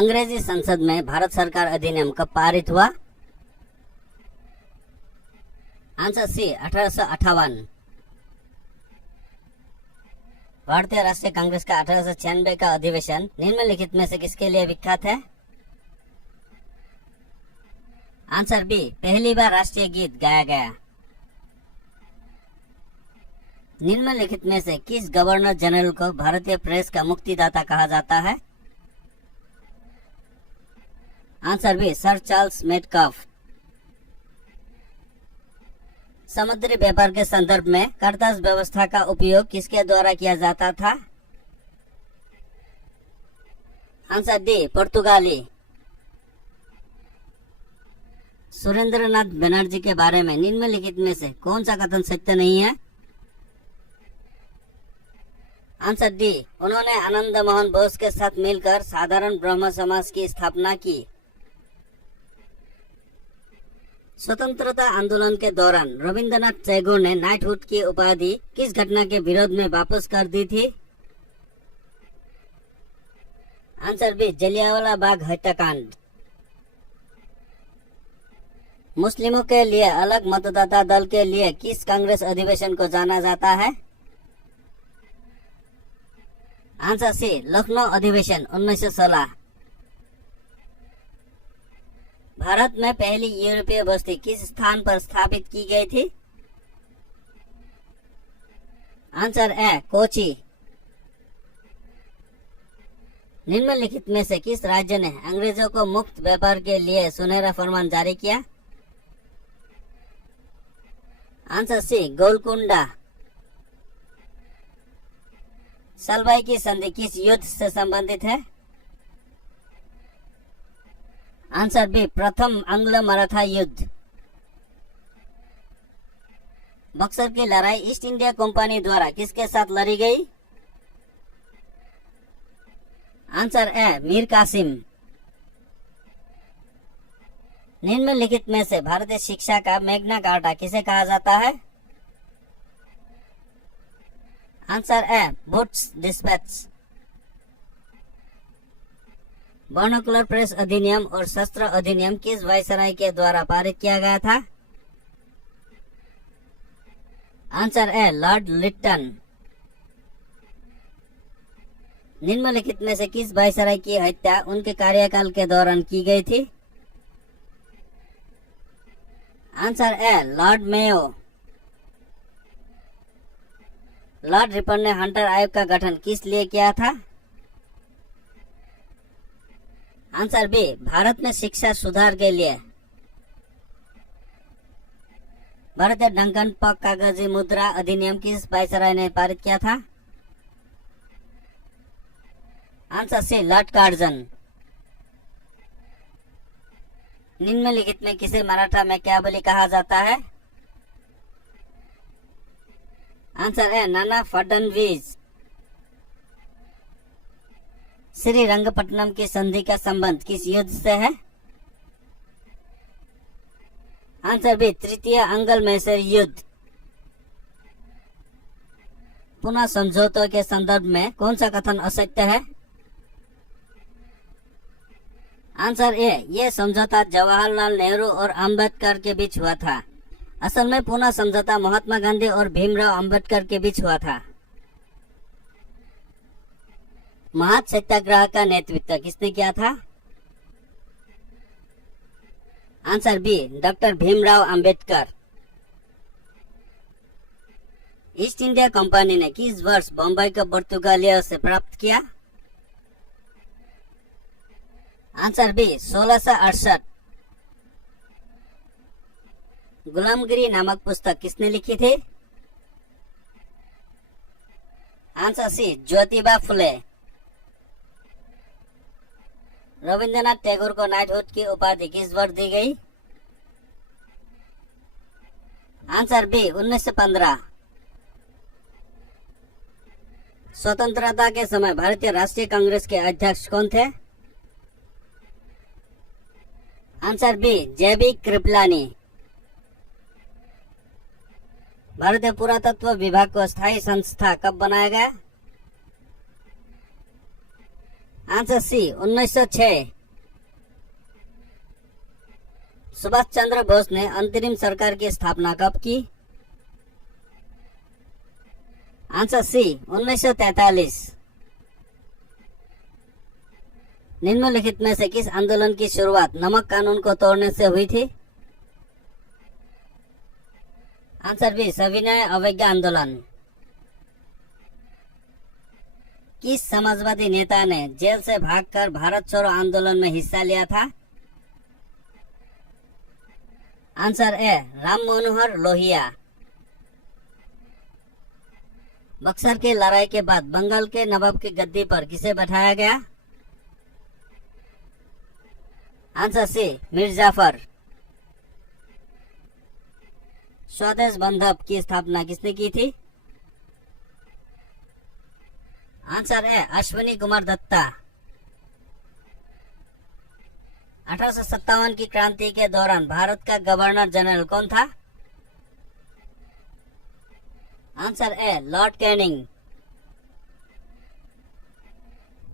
अंग्रेजी संसद में भारत सरकार अधिनियम कब पारित हुआ? Answer C 1858। भारतीय राष्ट्रीय कांग्रेस का 1896 का अधिवेशन निम्नलिखित में से किसके लिए विख्यात है? आंसर बी, पहली बार राष्ट्रीय गीत गाया गया। निम्नलिखित में से किस गवर्नर जनरल को भारतीय प्रेस का मुक्तिदाता कहा जाता है? Answer B, sir Charles Metcalfe. समुद्री व्यापार के संदर्भ में करतास व्यवस्था का उपयोग किसके द्वारा किया जाता था? आंसर डी, पुर्तगाली। सुरेंद्रनाथ बनर्जी के बारे में निम्नलिखित में से कौन सा कथन सत्य नहीं है? आंसर डी, उन्होंने आनंद मोहन बोस के साथ मिलकर साधारण ब्रह्म समाज की स्थापना की। स्वतंत्रता आंदोलन के दौरान रविंद्रनाथ टैगोर ने नाइटहुड की उपाधि किस घटना के विरोध में वापस कर दी थी? आंसर बी, जलियांवाला बाग हत्याकांड। मुस्लिमों के लिए अलग मतदाता दल के लिए किस कांग्रेस अधिवेशन को जाना जाता है? आंसर सी, लखनऊ अधिवेशन 1916। भारत में पहली यूरोपीय बस्ती किस स्थान पर स्थापित की गई थी? आंसर ए, कोची। निम्नलिखित में से किस राज्य ने अंग्रेजों को मुक्त व्यापार के लिए सुनहरा फरमान जारी किया? Answer C, Golconda. सलवाई की संधि किस युद्ध से संबंधित है? आंसर बी, प्रथम आंग्ल मराठा युद्ध। बक्सर की लड़ाई ईस्ट इंडिया कंपनी द्वारा किसके साथ लड़ी गई? Answer A, Mir Qasim. निम्नलिखित में से भारतीय शिक्षा का मैग्ना कार्टा किसे कहा जाता है? Answer A, Wood's Despatch. Vernacular press अधिनियम और शस्त्र अधिनियम किस वायसराय के द्वारा पारित किया गया था? आंसर ए, लॉर्ड लिट्टन। निम्नलिखित में से किस वायसराय की हत्या उनके कार्यकाल के दौरान की गई थी? आंसर ए, लॉर्ड मेयो। लॉर्ड रिपन ने हंटर आयोग का गठन किस लिए किया था? आंसर बी, भारत में शिक्षा सुधार के लिए। भारतीय डंकन पक कागजी मुद्रा अधिनियम किस वायसराय ने पारित किया था? Answer C, Lord Curzon. निम्नलिखित में किसे मराठा में क्याबली कहा जाता है? आंसर है, नाना फडणवीस। श्री रंगपट्टनम की संधि का संबंध किस युद्ध से है? आंसर बी, तृतीय अंगल मैसूर युद्ध। पुनः समझौतों के संदर्भ में कौन सा कथन असत्य है? आंसर ए, ये समझौता जवाहरलाल नेहरू और अंबेडकर के बीच हुआ था। असल में पुनः समझौता महात्मा गांधी और भीमराव अंबेडकर के बीच हुआ था। महात सत्याग्रह का नेतृत्व किसने किया था? Answer B, doctor Bhimrao Ambedkar. East India company ने किस वर्ष बम्बई को पुर्तगालियों से प्राप्त किया? Answer B, 1668। गुलामगिरी नामक पुस्तक किसने लिखी थी? Answer C, Jyotiba Phule. रविंद्रनाथ टैगोर को नाइटहुड की उपाधि किस वर्ष दी गई? Answer B, 1915। स्वतंत्रता के समय भारतीय राष्ट्रीय कांग्रेस के अध्यक्ष कौन थे? Answer B, J B Kripalani. भारतीय पुरातत्व विभाग को स्थायी संस्था कब बनाया गया? Answer C 1906। सुभाष चंद्र बोस ने अंतरिम सरकार की स्थापना कब की? Answer C 1943। निम्नलिखित में से किस आंदोलन की शुरुआत नमक कानून को तोड़ने से हुई थी? आंसर बी सविनय अवज्ञा आंदोलन। किस समाजवादी नेता ने जेल से भागकर भारत छोड़ो आंदोलन में हिस्सा लिया था? आंसर ए राम मनोहर लोहिया। बक्सर की लड़ाई के बाद बंगाल के नवाब की गद्दी पर किसे बैठाया गया? Answer C Mir Jafar. स्वदेश बंधप की स्थापना किसने की थी? आंसर है अश्विनी कुमार दत्ता। 1857 की क्रांति के दौरान भारत का गवर्नर जनरल कौन था? आंसर ए लॉर्ड कैनिंग।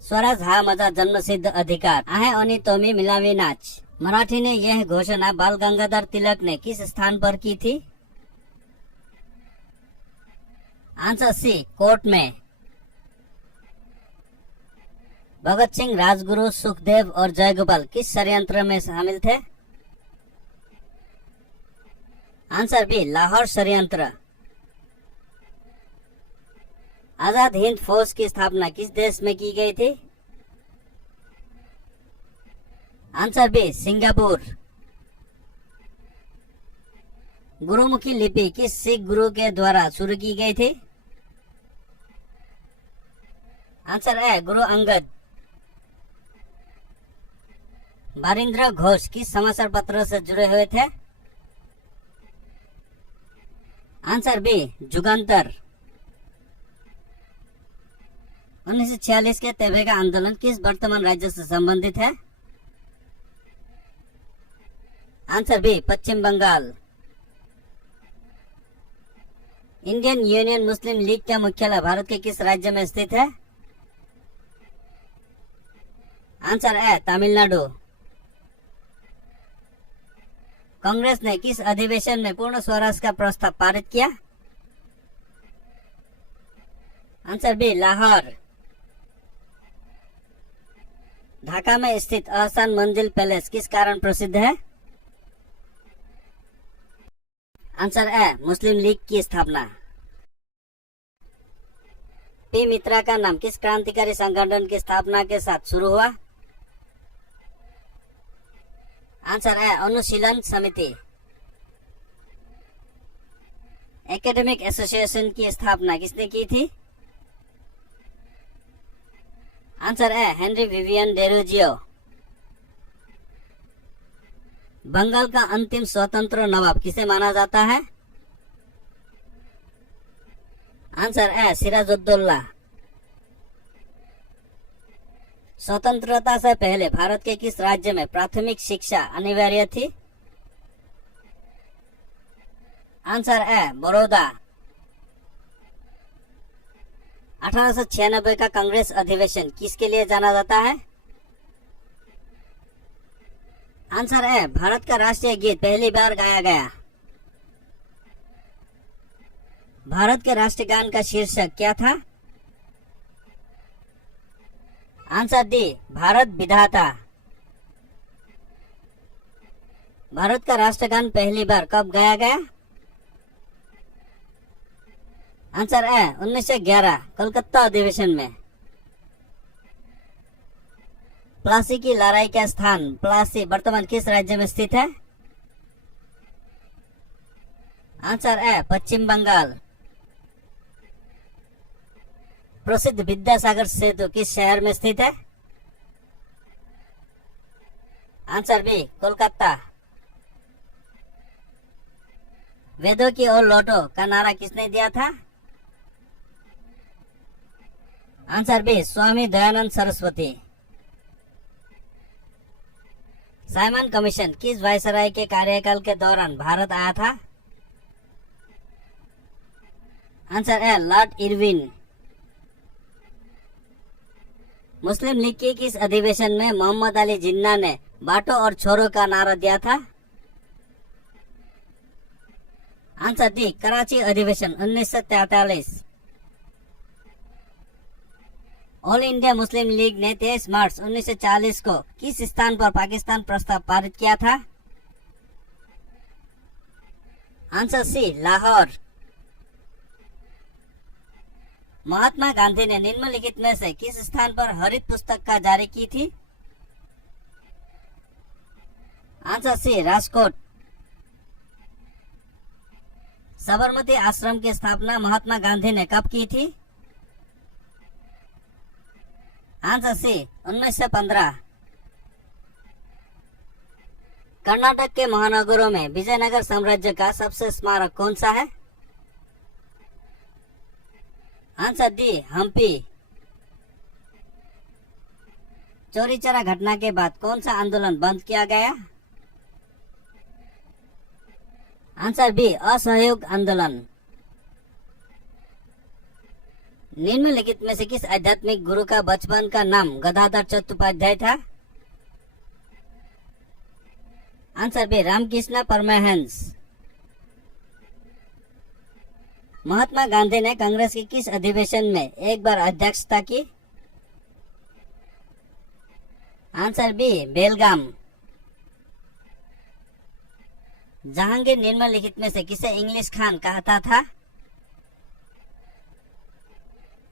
स्वराज हा माझा जन्मसिद्ध अधिकार आहे आणि तुम्ही मिलावी नाच। मराठी ने यह घोषणा बाल गंगाधर तिलक ने किस स्थान पर की थी? आंसर सी कोर्ट में। भगत सिंह, राजगुरु, सुखदेव और जयगोपाल किस षड्यंत्र में शामिल थे? आंसर बी लाहौर षड्यंत्र। आजाद हिंद फौज की स्थापना किस देश में की गई थी? Answer B Singapore. गुरुमुखी लिपि किस सिख गुरु के द्वारा शुरू की गई थी? आंसर ए गुरु अंगद। बारिंद्र घोष किस समाचार पत्र से जुड़े हुए थे? Answer B Jugantar. 1946 के तेभेगा आंदोलन किस वर्तमान राज्य से संबंधित है? आंसर बी पश्चिम बंगाल। इंडियन यूनियन मुस्लिम लीग का मुख्यालय भारत के किस राज्य में स्थित है? आंसर ए तमिलनाडु। कांग्रेस ने किस अधिवेशन में पूर्ण स्वराज का प्रस्ताव पारित किया? Answer B Lahore. ढाका में स्थित अहसान मंजिल पैलेस किस कारण प्रसिद्ध है? आंसर ए मुस्लिम लीग की स्थापना। पी मित्रा का नाम किस क्रांतिकारी संगठन की स्थापना के साथ शुरू हुआ? आंसर है अनुशीलन समिति। एकेडमिक एसोसिएशन की स्थापना किसने की थी? आंसर है हेनरी विवियन डेरोजियो। बंगाल का अंतिम स्वतंत्र नवाब किसे माना जाता है? आंसर है सिराजुद्दौला। स्वतंत्रता से पहले भारत के किस राज्य में प्राथमिक शिक्षा अनिवार्य थी? आंसर है बड़ौदा। 1896 का कांग्रेस अधिवेशन किसके लिए जाना जाता है? आंसर है भारत का राष्ट्रीय गीत पहली बार गाया गया। भारत के राष्ट्रगान का शीर्षक क्या था? आंसर डी भारत विधाता। भारत का राष्ट्रगान पहली बार कब गाया गया? आंसर है 1911 कलकत्ता अधिवेशन में। प्लासी की लड़ाई का स्थान प्लासी वर्तमान किस राज्य में स्थित है? आंसर है पश्चिम बंगाल। प्रसिद्ध विद्यासागर सेतु किस शहर में स्थित है? Answer B Kolkata. वेदों की ओर लौटो का नारा किसने दिया था? Answer B Swami Dayanand Saraswati. Simon commission किस वायसराय के कार्यकाल के दौरान भारत आया था? आंसर है लॉर्ड इरविन। मुस्लिम लीग के किस अधिवेशन में मोहम्मद अली जिन्ना ने बांटो और छोड़ो का नारा दिया था? आंसर डी, कराची अधिवेशन 1943। ऑल इंडिया मुस्लिम लीग ने 23 मार्च 1940 को किस स्थान पर पाकिस्तान प्रस्ताव पारित किया था? Answer C, Lahore. महात्मा गांधी ने निम्नलिखित में से किस स्थान पर हरित पुस्तक का जारी की थी? आंसर सी, राजकोट। साबरमती आश्रम की स्थापना महात्मा गांधी ने कब की थी? आंसर सी, 1915। कर्नाटक के महानगरों में विजयनगर साम्राज्य का सबसे स्मारक कौन सा है? Answer D, Hampi. चौरी चौरा घटना के बाद कौन सा आंदोलन बंद किया गया? आंसर बी, असहयोग आंदोलन। निम्नलिखित में से किस आध्यात्मिक गुरु का बचपन का नाम गदाधर चट्टोपाध्याय था? Answer B, Ramakrishna Paramhansa. महात्मा गांधी ने कांग्रेस के किस अधिवेशन में एक बार अध्यक्षता की? आंसर बी, बेलगाम। जहांगीर निम्नलिखित में से किसे इंग्लिश खान कहता था?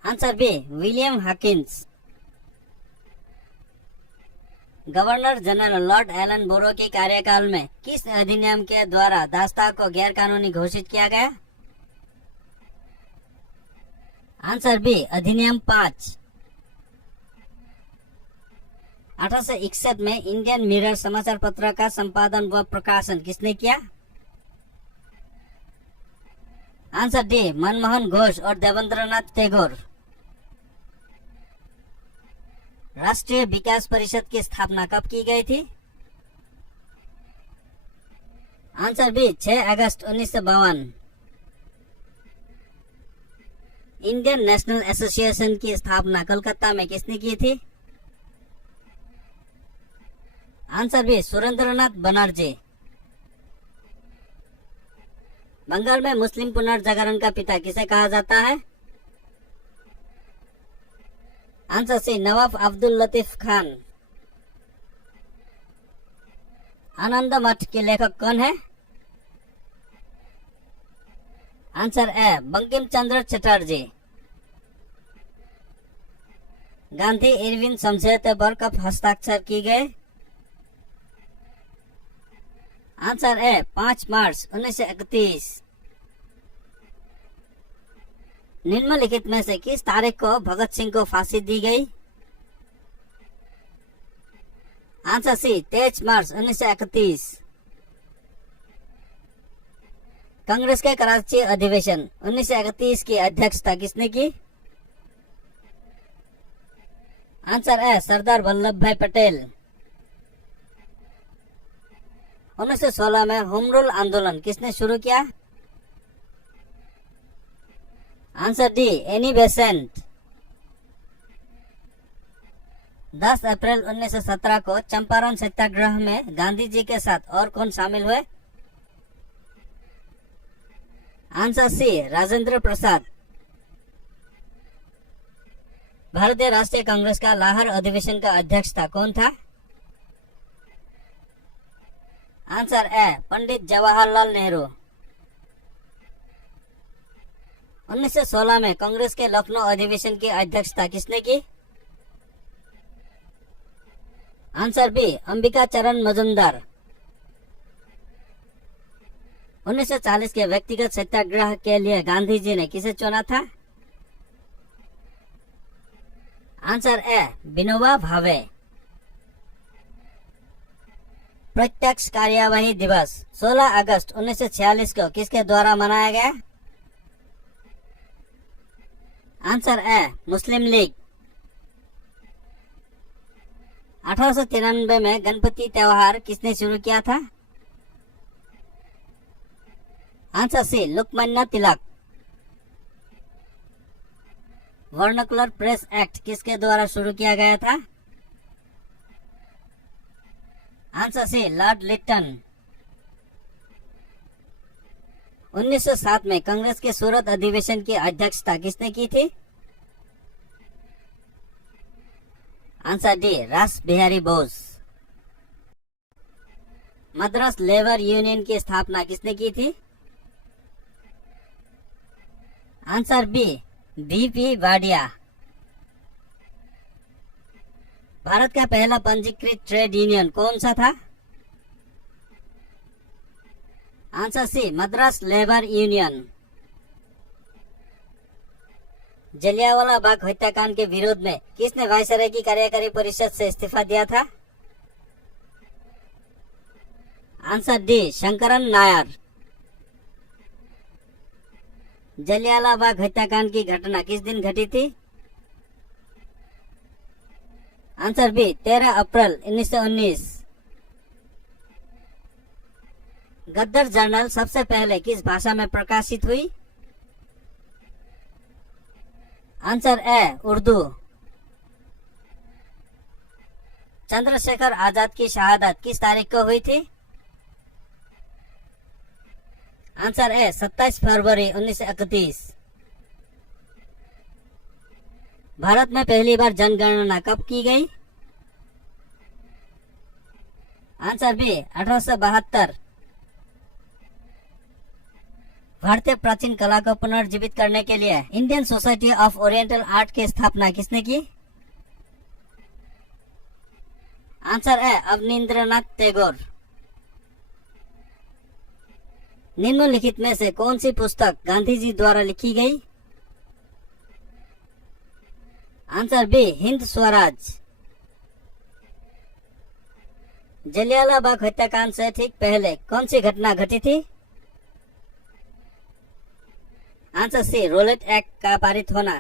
Answer B, William Hawkins. Governor general lord Ellenborough के कार्यकाल में किस अधिनियम के द्वारा दास्तां को गैर कानूनी घोषित किया गया? आंसर बी, अधिनियम 5। 1861 में इंडियन मिरर समाचार पत्र का संपादन व प्रकाशन किसने किया? आंसर डी, मनमोहन घोष और देवेंद्रनाथ टैगोर। राष्ट्रीय विकास परिषद की स्थापना कब की गई थी? आंसर बी, 6 अगस्त 1952। इंडियन नेशनल एसोसिएशन की स्थापना कलकत्ता में किसने की थी? Answer B, Surendranath Banerjee. बंगाल में मुस्लिम पुनर्जागरण का पिता किसे कहा जाता है? Answer C, Nawab Abdul Latif Khan. आनंद मठ के लेखक कौन है? Answer A, Bankim Chandra Chatterjee. Gandhi Irwin समझौते पर कब हस्ताक्षर की गए? आंसर ए, 5 मार्च 1931। निम्नलिखित में से किस तारीख को भगत सिंह को फांसी दी गई? आंसर सी, 23 मार्च 1931। कांग्रेस के कराची अधिवेशन 1931 की अध्यक्षता किसने की? आंसर ए, सरदार वल्लभ भाई पटेल। 1916 में होम रूल आंदोलन किसने शुरू किया? Answer D, Annie Besant. 10 अप्रैल 1917 को चंपारण सत्याग्रह में गांधी जी के साथ और कौन शामिल हुए? Answer C, Rajendra Prasad. भारतीय राष्ट्रीय कांग्रेस का लाहौर अधिवेशन का अध्यक्षता कौन था? आंसर ए, पंडित जवाहरलाल नेहरू। 1916 में कांग्रेस के लखनऊ अधिवेशन की अध्यक्षता किसने की? आंसर बी, अंबिका चरण मजुमदार। 1940 के व्यक्तिगत सत्याग्रह के लिए गांधी जी ने किसे चुना था? आंसर ए, विनोबा भावे। प्रत्यक्ष कार्यवाही दिवस 16 अगस्त 1946 को किसके द्वारा मनाया गया? Answer A, Muslim league. 1893 में गणपति त्योहार किसने शुरू किया था? आंसर सी, Lokmanya Tilak. Vernacular press act किसके द्वारा शुरू किया गया था? Answer C, Lord Liton. 1907 में कांग्रेस के सूरत अधिवेशन की अध्यक्षता किसने की थी? Answer D, Ras Bihari Bose. Madras labour union की स्थापना किसने की थी? Answer B, BP Wadia. Bharat का पहला पंजीकृत ट्रेड यूनियन कौन सा था? Answer C, Madras labour union. Jallianwala Bagh हत्याकांड के विरोध में किसने वायसराय की कार्यकारी परिषद से इस्तीफा दिया था? Answer D, Sankaran Nair. जलियांवाला बाग हत्याकांड की घटना किस दिन घटी थी? आंसर बी, 13 अप्रैल 1919। गद्दर जर्नल सबसे पहले किस भाषा में प्रकाशित हुई? Answer A, Urdu. चंद्रशेखर आजाद की शहादत किस तारीख को हुई थी? आंसर ए, 27 फरवरी 1931। भारत में पहली बार जनगणना कब की गई? Answer B, 1872। भारतीय प्राचीन कला को पुनर्जीवित करने के लिए Indian society of oriental art की स्थापना किसने की? Answer A, Abanindranath Tagore. निम्नलिखित में से कौन सी पुस्तक गांधी जी द्वारा लिखी गई? Answer B, Hind Swaraj. जलियांवाला बाग हत्याकांड से ठीक पहले कौन सी घटना घटी थी? आंसर सी, रोलेट एक्ट का पारित होना।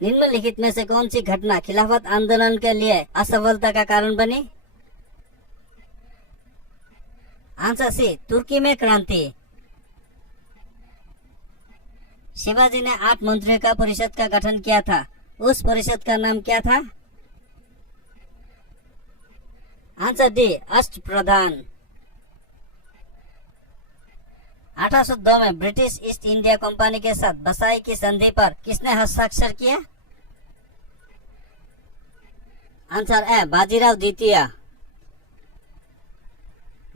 निम्नलिखित में से कौन सी घटना खिलाफत आंदोलन के लिए असफलता का कारण बनी? आंसर सी, तुर्की में क्रांति। शिवाजी ने 8 मंत्रियों का परिषद का गठन किया था, उस परिषद का नाम क्या था? आंसर डी, अष्टप्रधान। 1802 में ब्रिटिश ईस्ट इंडिया कंपनी के साथ बसाई की संधि पर किसने हस्ताक्षर किया? आंसर ए, बाजीराव द्वितीय।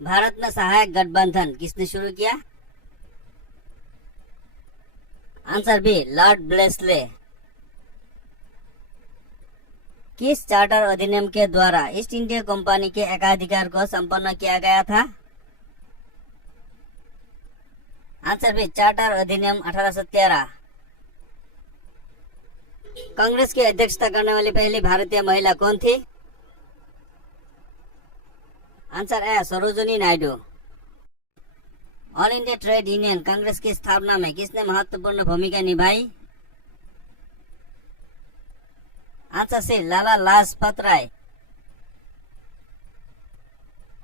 भारत में सहायक गठबंधन किसने शुरू किया? Answer B, lord Wellesley. किस चार्टर अधिनियम के द्वारा ईस्ट इंडिया कंपनी के एकाधिकार को संपन्न किया गया था? आंसर बी, चार्टर अधिनियम 1813। कांग्रेस की अध्यक्षता करने वाली पहली भारतीय महिला कौन थी? आंसर ए, Sarojini Naidu. All India trade union Congress की स्थापना में किसने महत्वपूर्ण भूमिका निभाई? Answer C, Lala Lajpat Rai.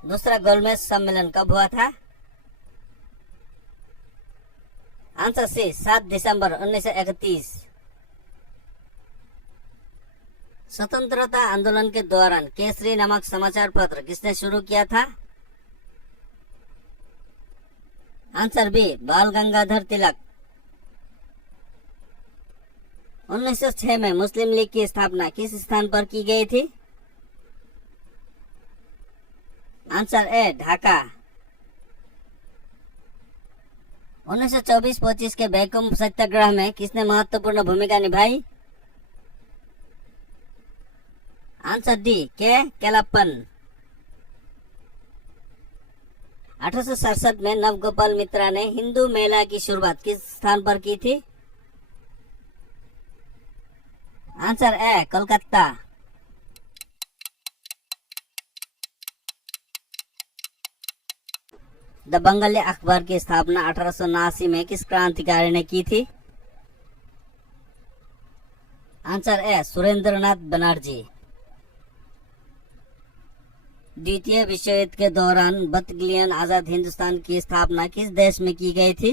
दूसरा गोलमेज सम्मेलन कब हुआ था? आंसर सी, 7 दिसंबर 1931। स्वतंत्रता आंदोलन के दौरान केसरी नामक समाचार पत्र किसने शुरू किया था? आंसर बी, बाल गंगाधर तिलक। 1906 में मुस्लिम लीग की स्थापना किस स्थान पर की गई थी? आंसर ए, ढाका। 1924-25 के बैकुम सत्याग्रह में किसने महत्वपूर्ण भूमिका निभाई? आंसर डी, के केलप्पन। 1867 में नवगोपाल मित्रा ने हिंदू मेला की शुरुआत किस स्थान पर की थी? Answer A, Kolkata. The Bengali अखबार की स्थापना 1879 में किस क्रांतिकारी ने की थी? आंसर ए, सुरेंद्रनाथ बनर्जी। द्वितीय विश्व युद्ध के दौरान बतग्लियन आजाद हिंदुस्तान की स्थापना किस देश में की गई थी?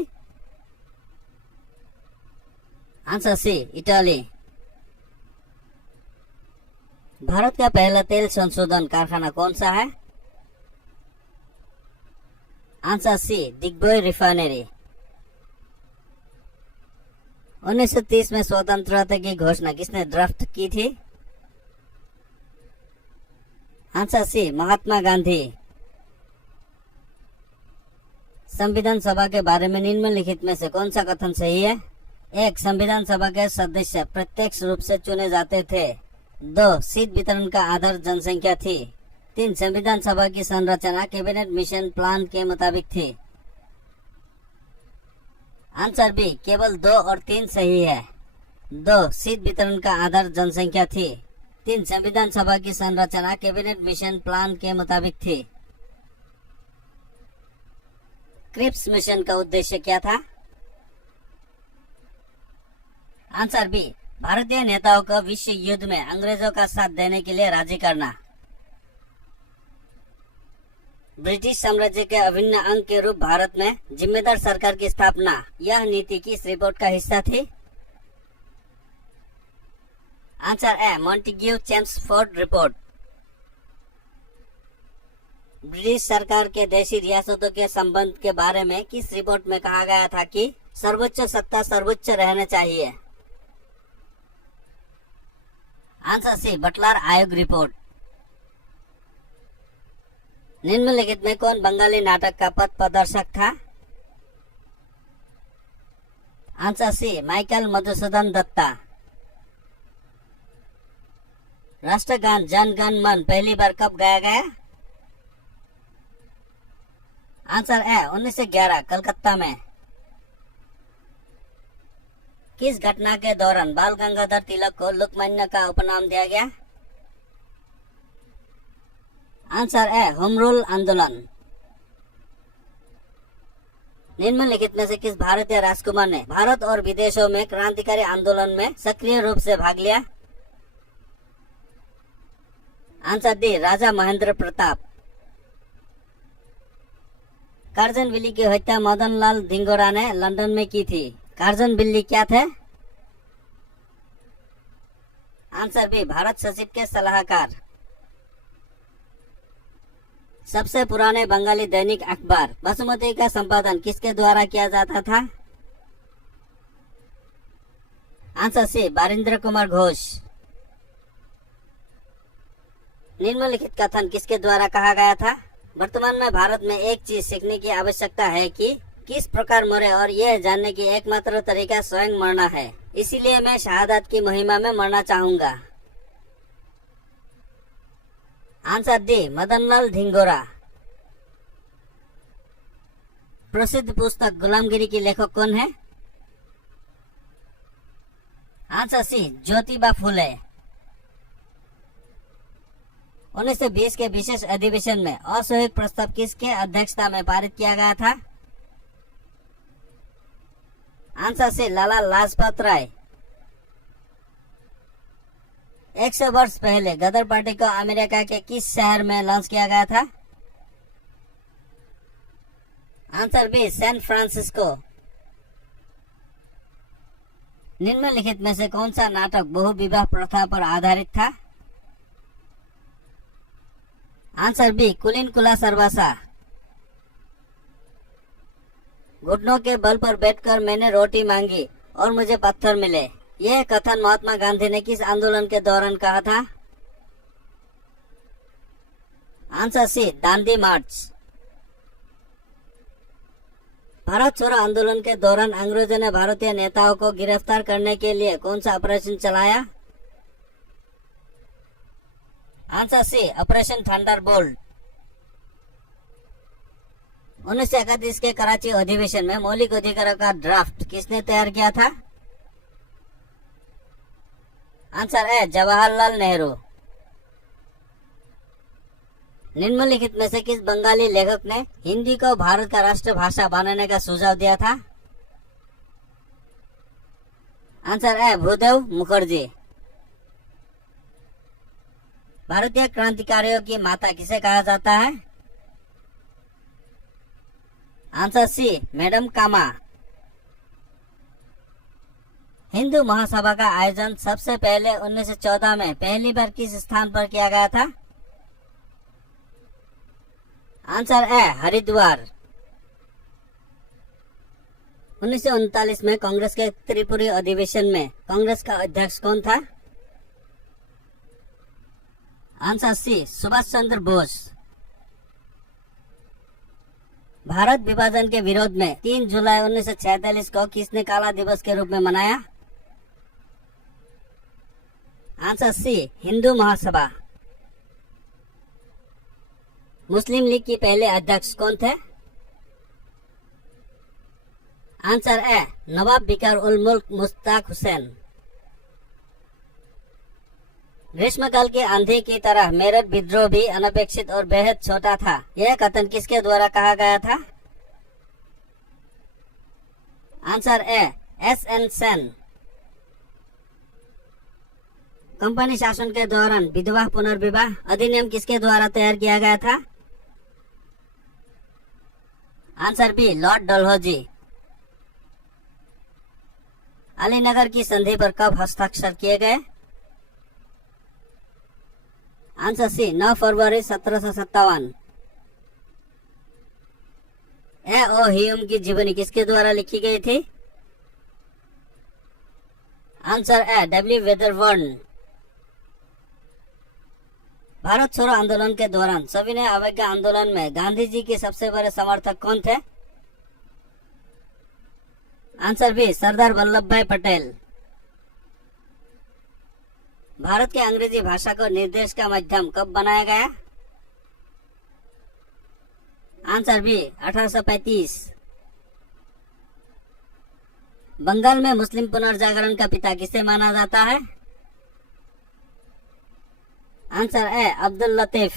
आंसर सी इटली। भारत का पहला तेल संशोधन कारखाना कौन सा है? आंसर सी दिग्बोय रिफाइनरी। 1930 में स्वतंत्रता की घोषणा किसने ड्राफ्ट की थी? आंसर सी महात्मा गांधी। संविधान सभा के बारे में निम्नलिखित में से कौन सा कथन सही है? 1. संविधान सभा के सदस्य प्रत्यक्ष रूप से चुने जाते थे। 2. सीट वितरण का आधार जनसंख्या थी। 3. संविधान सभा की संरचना कैबिनेट मिशन प्लान के मुताबिक थी। आंसर बी केवल 2 और 3 सही है। 2. सीट वितरण का आधार जनसंख्या थी। 3. संविधान सभा की संरचना कैबिनेट मिशन प्लान के मुताबिक थी। क्रिप्स मिशन का उद्देश्य क्या था? आंसर बी भारतीय नेताओं को विश्व युद्ध में अंग्रेजों का साथ देने के लिए राजी करना। ब्रिटिश साम्राज्य के अभिन्न अंग के रूप भारत में जिम्मेदार सरकार की स्थापना, यह नीति किस रिपोर्ट का हिस्सा थी? Answer A Montagu Chelmsford report. British सरकार के देशी रियासतों के संबंध के बारे में किस रिपोर्ट में कहा गया था कि सर्वोच्च सत्ता सर्वोच्च रहना चाहिए? आंसर सी बटलर आयोग रिपोर्ट। निम्नलिखित में कौन बंगाली नाटक का पथ प्रदर्शक था? Answer C Michael Madhusudan Dutta. राष्ट्रगान जन गण मन पहली बार कब गाया गया? आंसर ए 1911 कलकत्ता में। किस घटना के दौरान बाल गंगाधर तिलक को लोकमान्य का उपनाम दिया गया? आंसर ए होम रूल आंदोलन। निम्नलिखित में से किस भारतीय राजकुमार ने भारत और विदेशों में क्रांतिकारी आंदोलन में सक्रिय रूप से भाग लिया? आंसर डी राजा महेंद्र प्रताप। कार्जन बिल्ली की हत्या मदन लाल धिंगोरा ने लंदन में की थी। कार्जन बिल्ली क्या थे? आंसर बी भारत सचिव के सलाहकार। सबसे पुराने बंगाली दैनिक अखबार बासुमती का संपादन किसके द्वारा किया जाता था? Answer C Barindra Kumar Ghosh. निम्नलिखित कथन किसके द्वारा कहा गया था? वर्तमान में भारत में एक चीज सीखने की आवश्यकता है कि किस प्रकार मरे और यह जानने की एकमात्र तरीका स्वयं मरना है। इसीलिए मैं शहादत की महिमा में मरना चाहूंगा। Answer D Madanlal Dhingra. प्रसिद्ध पुस्तक गुलामगिरी की लेखक कौन है? आंसर सी ज्योतिबा फुले। 1920 के विशेष अधिवेशन में असहयोग प्रस्ताव किसके अध्यक्षता में पारित किया गया था? आंसर सी लाला लाजपत राय। 100 वर्ष पहले गदर पार्टी को अमेरिका के किस शहर में लॉन्च किया गया था? Answer B San Francisco. निम्नलिखित में से कौन सा नाटक बहुविवाह प्रथा पर आधारित था? आंसर बी कुलीन कुला सर्वासा। घुटनों के बल पर बैठकर मैंने रोटी मांगी और मुझे पत्थर मिले। यह कथन महात्मा गांधी ने किस आंदोलन के दौरान कहा था? आंसर सी दांडी मार्च। भारत छोड़ो आंदोलन के दौरान अंग्रेजों ने भारतीय नेताओं को गिरफ्तार करने के लिए कौन सा ऑपरेशन चलाया? Answer C operation Thunderbolt. 1931 के कराची अधिवेशन में मौलिक अधिकारों का ड्राफ्ट किसने तैयार किया था? आंसर ए जवाहरलाल नेहरू। निम्नलिखित में से किस बंगाली लेखक ने हिंदी को भारत का राष्ट्रभाषा बनाने का सुझाव दिया था? आंसर ए भूदेव मुखर्जी। भारतीय क्रांतिकारियों की माता किसे कहा जाता है? आंसर सी मैडम कामा। हिंदू महासभा का आयोजन सबसे पहले 1914 में पहली बार किस स्थान पर किया गया था? आंसर ए हरिद्वार। 1939 में कांग्रेस के त्रिपुरी अधिवेशन में कांग्रेस का अध्यक्ष कौन था? Answer C Subhash Chandra Bose. भारत विभाजन के विरोध में 3 जुलाई 1946 को किसने काला दिवस के रूप में मनाया? Answer C Hindu Mahasabha. मुस्लिम लीग की पहले अध्यक्ष कौन थे? आंसर ए नवाब बिकार उल मुल्क मुश्ताक हुसैन। ग्रीष्मकाल की आंधी की तरह मेरठ विद्रोह भी अनपेक्षित और बेहद छोटा था, यह कथन किसके द्वारा कहा गया था? आंसर ए एस.एन. सेन। कंपनी शासन के दौरान विधवा पुनर्विवाह अधिनियम किसके द्वारा तैयार किया गया था? Answer B lord Dalhousie. Alinagar की संधि पर कब हस्ताक्षर किए गए? आंसर सी 9 फरवरी 1757। ए ओ ह्यूम की जीवनी किसके द्वारा लिखी गई थी? Answer A W Wedderburn. Bharat छोड़ो आंदोलन के दौरान सविनय अवज्ञा आंदोलन में गांधी जी के सबसे बड़े समर्थक कौन थे? आंसर बी सरदार वल्लभ भाई पटेल। भारत की अंग्रेजी भाषा को निर्देश का माध्यम कब बनाया गया? Answer B 1835। बंगाल में मुस्लिम पुनर्जागरण का पिता किसे माना जाता है? आंसर ए अब्दुल लतीफ।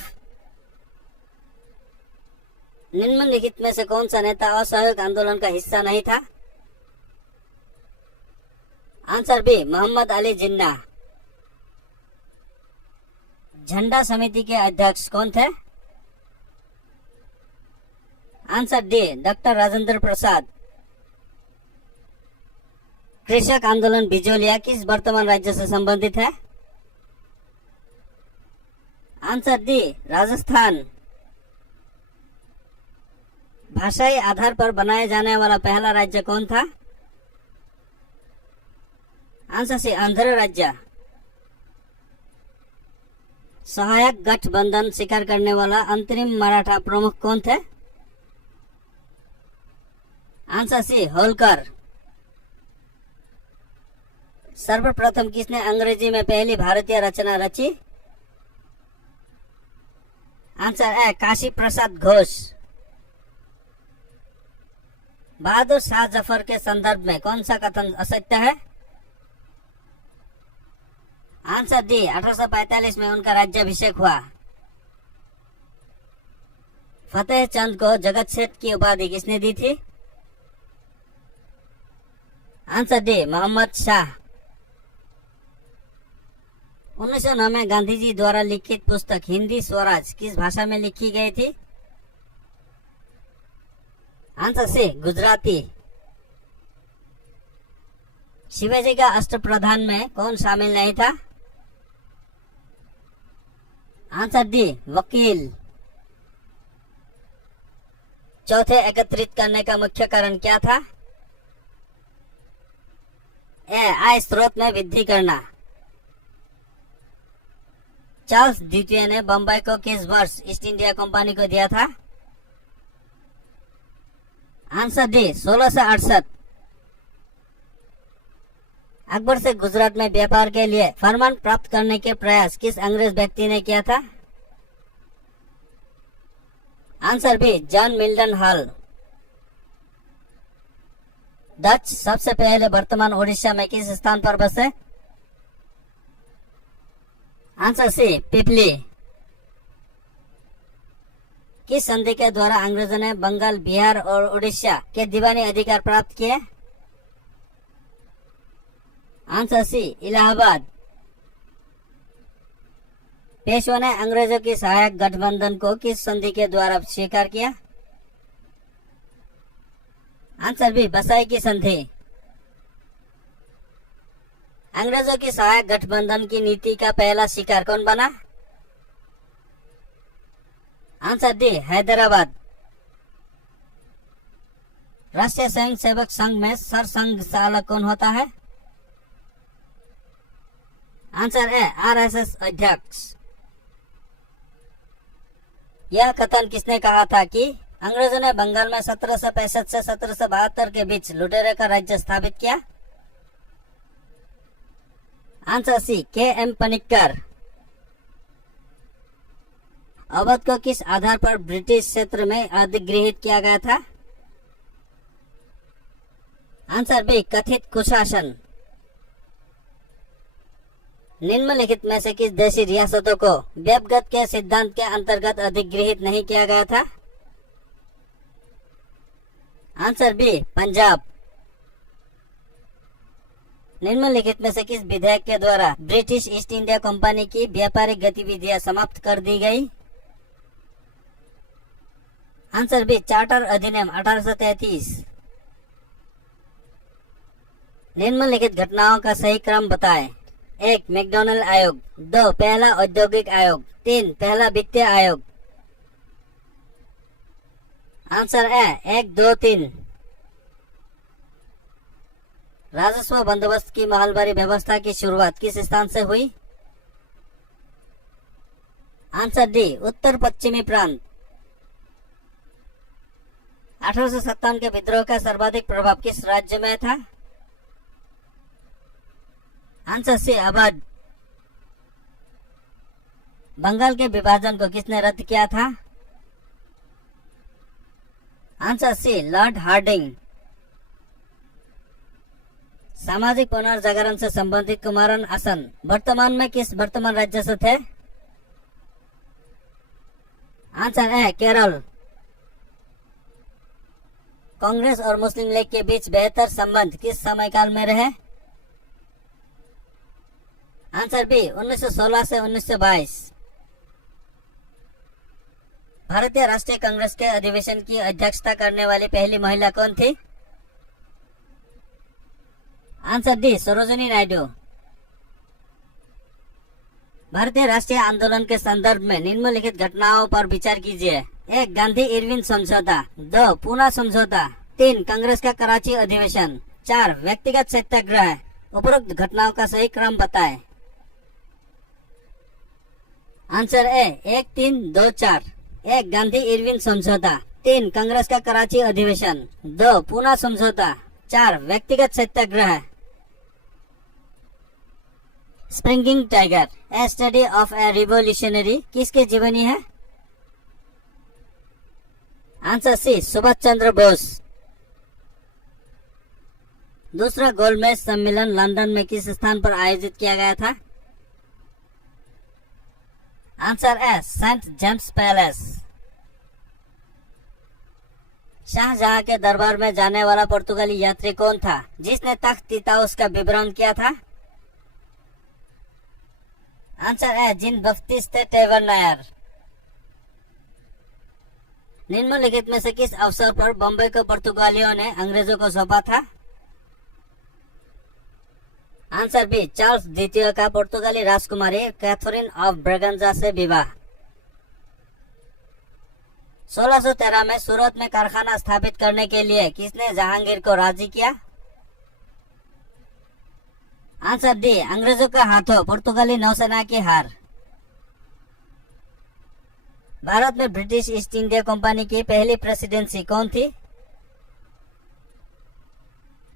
निम्नलिखित में से कौन सा नेता असहयोग आंदोलन का हिस्सा नहीं था? Answer B Mohammad Ali Jinnah. झंडा समिति के अध्यक्ष कौन थे? Answer D doctor Rajendra Prasad. कृषक आंदोलन बिजोलिया किस वर्तमान राज्य से संबंधित है? Answer D Rajasthan. भाषाई आधार पर बनाए जाने वाला पहला राज्य कौन था? आंसर सी आंध्र राज्य। सहायक गठबंधन स्वीकार करने वाला अंतरिम मराठा प्रमुख कौन थे? Answer C Holkar. सर्वप्रथम किसने अंग्रेजी में पहली भारतीय रचना रची? Answer A Kashi Prasad Ghosh. बहादुर शाह जफर के संदर्भ में कौन सा कथन असत्य है? आंसर डी 1845 में उनका राज्याभिषेक हुआ। फतेह चंद को जगत सेठ की उपाधि किसने दी थी? Answer D Mohammad Shah. 1909 में गांधी जी द्वारा लिखित पुस्तक हिंदी स्वराज किस भाषा में लिखी गई थी? आंसर सी गुजराती। शिवाजी का अष्टप्रधान में कौन शामिल नहीं था? आंसर डी वकील। चौथे एकत्रित करने का मुख्य कारण क्या था? ए आय स्रोत में वृद्धि करना। चार्ल्स द्वितीय ने बम्बई को किस वर्ष ईस्ट इंडिया कंपनी को दिया था? Answer D 1668। अकबर से गुजरात में व्यापार के लिए फरमान प्राप्त करने के प्रयास किस अंग्रेज व्यक्ति ने किया था? Answer B John Milton Hall. Dutch सबसे पहले वर्तमान उड़ीसा में किस स्थान पर बसे? Answer C Pipli. किस संधि के द्वारा अंग्रेजों ने बंगाल, बिहार और उड़ीसा के दीवानी अधिकार प्राप्त किए? Answer C Allahabad. पेशवा ने अंग्रेजों की सहायक गठबंधन को किस संधि के द्वारा स्वीकार किया? आंसर बी बसाई की संधि। अंग्रेजों की सहायक गठबंधन की नीति का पहला शिकार कौन बना? Answer D, Hyderabad. राष्ट्रीय स्वयं सेवक संघ में सरसंघ चालक कौन होता है? आंसर ए, आरएसएस अध्यक्ष। यह कथन किसने कहा था कि अंग्रेजों ने बंगाल में 1765 से 1772 के बीच लुटेरे का राज्य स्थापित किया? आंसर सी, के एम पनिक्कर। अवध को किस आधार पर ब्रिटिश क्षेत्र में अधिग्रहित किया गया था? आंसर बी, कथित कुशासन। निम्नलिखित में से किस देशी रियासतों को व्यपगत के सिद्धांत के अंतर्गत अधिग्रहित नहीं किया गया था? Answer B, Punjab. निम्नलिखित में से किस विधेयक के द्वारा ब्रिटिश ईस्ट इंडिया कंपनी की व्यापारिक गतिविधियां समाप्त कर दी गई? आंसर बी, चार्टर अधिनियम 1833। निम्नलिखित घटनाओं का सही क्रम बताएं। 1, मैकडॉनल्ड आयोग। 2, पहला औद्योगिक आयोग। 3, पहला वित्तीय आयोग। Answer A, 1, 2, 3। राजस्व बंदोबस्त की महलबारी व्यवस्था की शुरुआत किस स्थान से हुई? आंसर डी, उत्तर पश्चिमी प्रांत। 1857 के विद्रोह का सर्वाधिक प्रभाव किस राज्य में था? आंसर सी, अवध। बंगाल के विभाजन को किसने रद्द किया था? Answer C, lord Hardinge. सामाजिक पुनर्जागरण से संबंधित कुमारन आसन वर्तमान में किस वर्तमान राज्य से थे? Answer A, Kerala. कांग्रेस और मुस्लिम लीग के बीच बेहतर संबंध किस समयकाल में रहे? आंसर बी, 1916 से 1922। भारतीय राष्ट्रीय कांग्रेस के अधिवेशन की अध्यक्षता करने वाली पहली महिला कौन थी? Answer D, Sarojini Naidu. भारतीय राष्ट्रीय आंदोलन के संदर्भ में निम्नलिखित घटनाओं पर विचार कीजिए। 1, गांधी इरविन समझौता। 2, पूना समझौता। 3, कांग्रेस का कराची अधिवेशन। 4, व्यक्तिगत सत्याग्रह। उपरोक्त घटनाओं का सही क्रम बताएं। Answer A, 1, 3, 2, 4। 1, गांधी इरविन समझौता। 3, कांग्रेस का कराची अधिवेशन। 2, पूना समझौता। 4, व्यक्तिगत सत्याग्रह। Springing tiger, a study of a revolutionary किसकी जीवनी है? Answer C, Subhash Chandra Bose. दूसरा गोलमेज सम्मेलन लंदन में किस स्थान पर आयोजित किया गया था? Answer A, Saint James Palace. Shah Jahan के दरबार में जाने वाला पुर्तगाली यात्री कौन था जिसने तख्त तीताउस का विवरण किया था? Answer A, Jean Baptiste Tavernier. निम्नलिखित में से किस अवसर पर बम्बई को पुर्तगालियों ने अंग्रेजों को सौंपा था? आंसर बी, चार्ल्स द्वितीय का पुर्तगाली राजकुमारी कैथरीन ऑफ ब्रेगंजा से विवाह। 1613 में सूरत में कारखाना स्थापित करने के लिए किसने जहांगीर को राजी किया? आंसर डी, अंग्रेजों के हाथों पुर्तगाली नौसेना की हार। भारत में ब्रिटिश ईस्ट इंडिया कंपनी की पहली प्रेसिडेंसी कौन थी?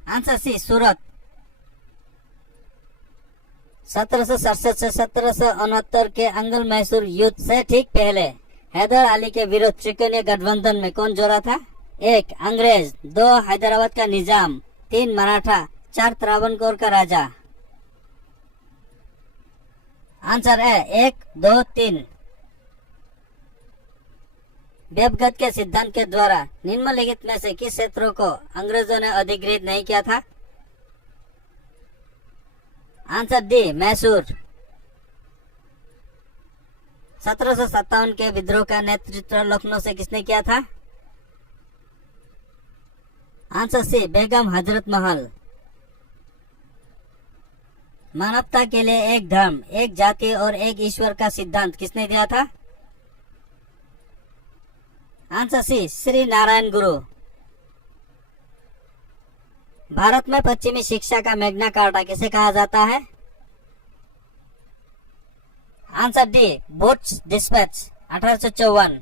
आंसर सी, सूरत। 1767 से 1769 के अंग्ल मैसूर युद्ध से ठीक पहले हैदर अली के विरुद्ध त्रिकोणीय गठबंधन में कौन जोड़ा था? 1, अंग्रेज। 2, हैदराबाद का निजाम। 3, मराठा। 4, त्रावणकोर का राजा। आंसर है 1, 2, 3। व्यपगत के सिद्धांत के द्वारा निम्नलिखित में से किस क्षेत्रों को अंग्रेजों ने अधिग्रहित नहीं किया था? Answer D, Mysore. 1757 के विद्रोह का नेतृत्व लखनऊ से किसने किया था? आंसर सी, बेगम हजरत महल। मानवता के लिए एक धर्म, एक जाति और एक ईश्वर का सिद्धांत किसने दिया था? आंसर सी, श्री नारायण गुरु। भारत में पश्चिमी शिक्षा का मैग्ना कार्टा किसे कहा जाता है? Answer D, woods dispatch 1854।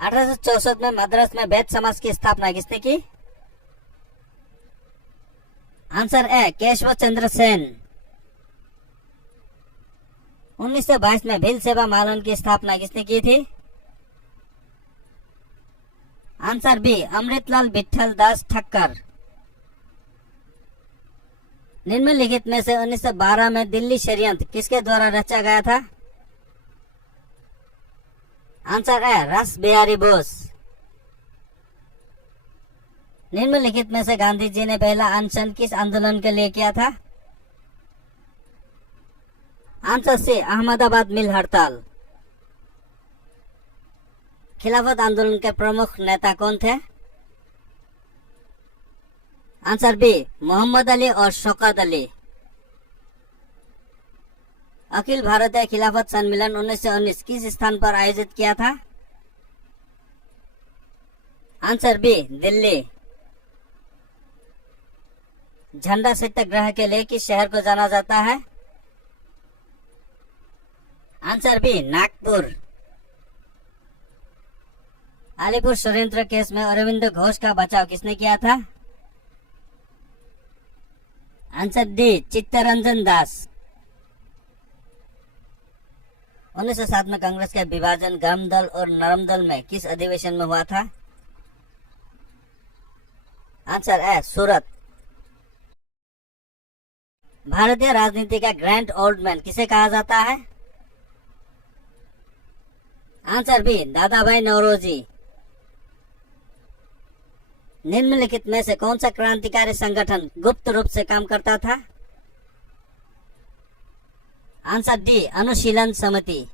1864 में मद्रास में वैद्य समाज की स्थापना किसने की? आंसर ए, केशव चंद्र सेन। 1922 में भील सेवा मालन की स्थापना किसने की थी? आंसर बी, अमृतलाल विठल दास ठक्कर। निम्नलिखित में से 1912 में दिल्ली षड्यंत्र किसके द्वारा रचा गया था? आंसर है रास बिहारी बोस। निम्नलिखित में से गांधी जी ने पहला अनशन किस आंदोलन के लिए किया था? आंसर सी, अहमदाबाद मिल हड़ताल। खिलाफत आंदोलन के प्रमुख नेता कौन थे? आंसर बी, मोहम्मद अली और शौकत अली। अखिल भारतीय खिलाफत सम्मेलन 1919 किस स्थान पर आयोजित किया था? Answer B, Delhi. झंडा सत्याग्रह के लिए किस शहर को जाना जाता है? Answer B, Nagpur. अलीपुर षड्यंत्र केस में अरविंद घोष का बचाव किसने किया था? Answer D, Chittaranjan Das. 1907 में कांग्रेस का विभाजन गर्म दल और नरम दल में किस अधिवेशन में हुआ था? आंसर ए, सूरत। भारतीय राजनीति का ग्रैंड ओल्ड मैन किसे कहा जाता है? आंसर बी, दादा भाई नौरोजी। निम्नलिखित में से कौन सा क्रांतिकारी संगठन गुप्त रूप से काम करता था? आंसर डी, अनुशीलन समिति।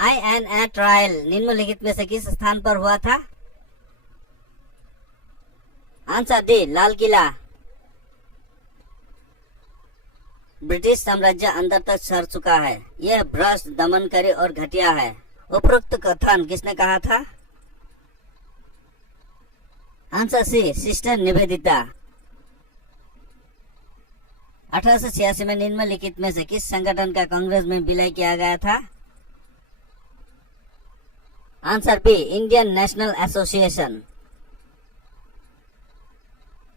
INA ट्रायल निम्नलिखित में से किस स्थान पर हुआ था? Answer D, Lal Qila. British साम्राज्य अंदर तक सर चुका है, यह भ्रष्ट, दमनकारी और घटिया है। उपरोक्त कथन किसने कहा था? आंसर सी, सिस्टर निवेदिता। 1886 में निम्नलिखित में से किस संगठन का कांग्रेस में विलय किया गया था? Answer B, Indian national association.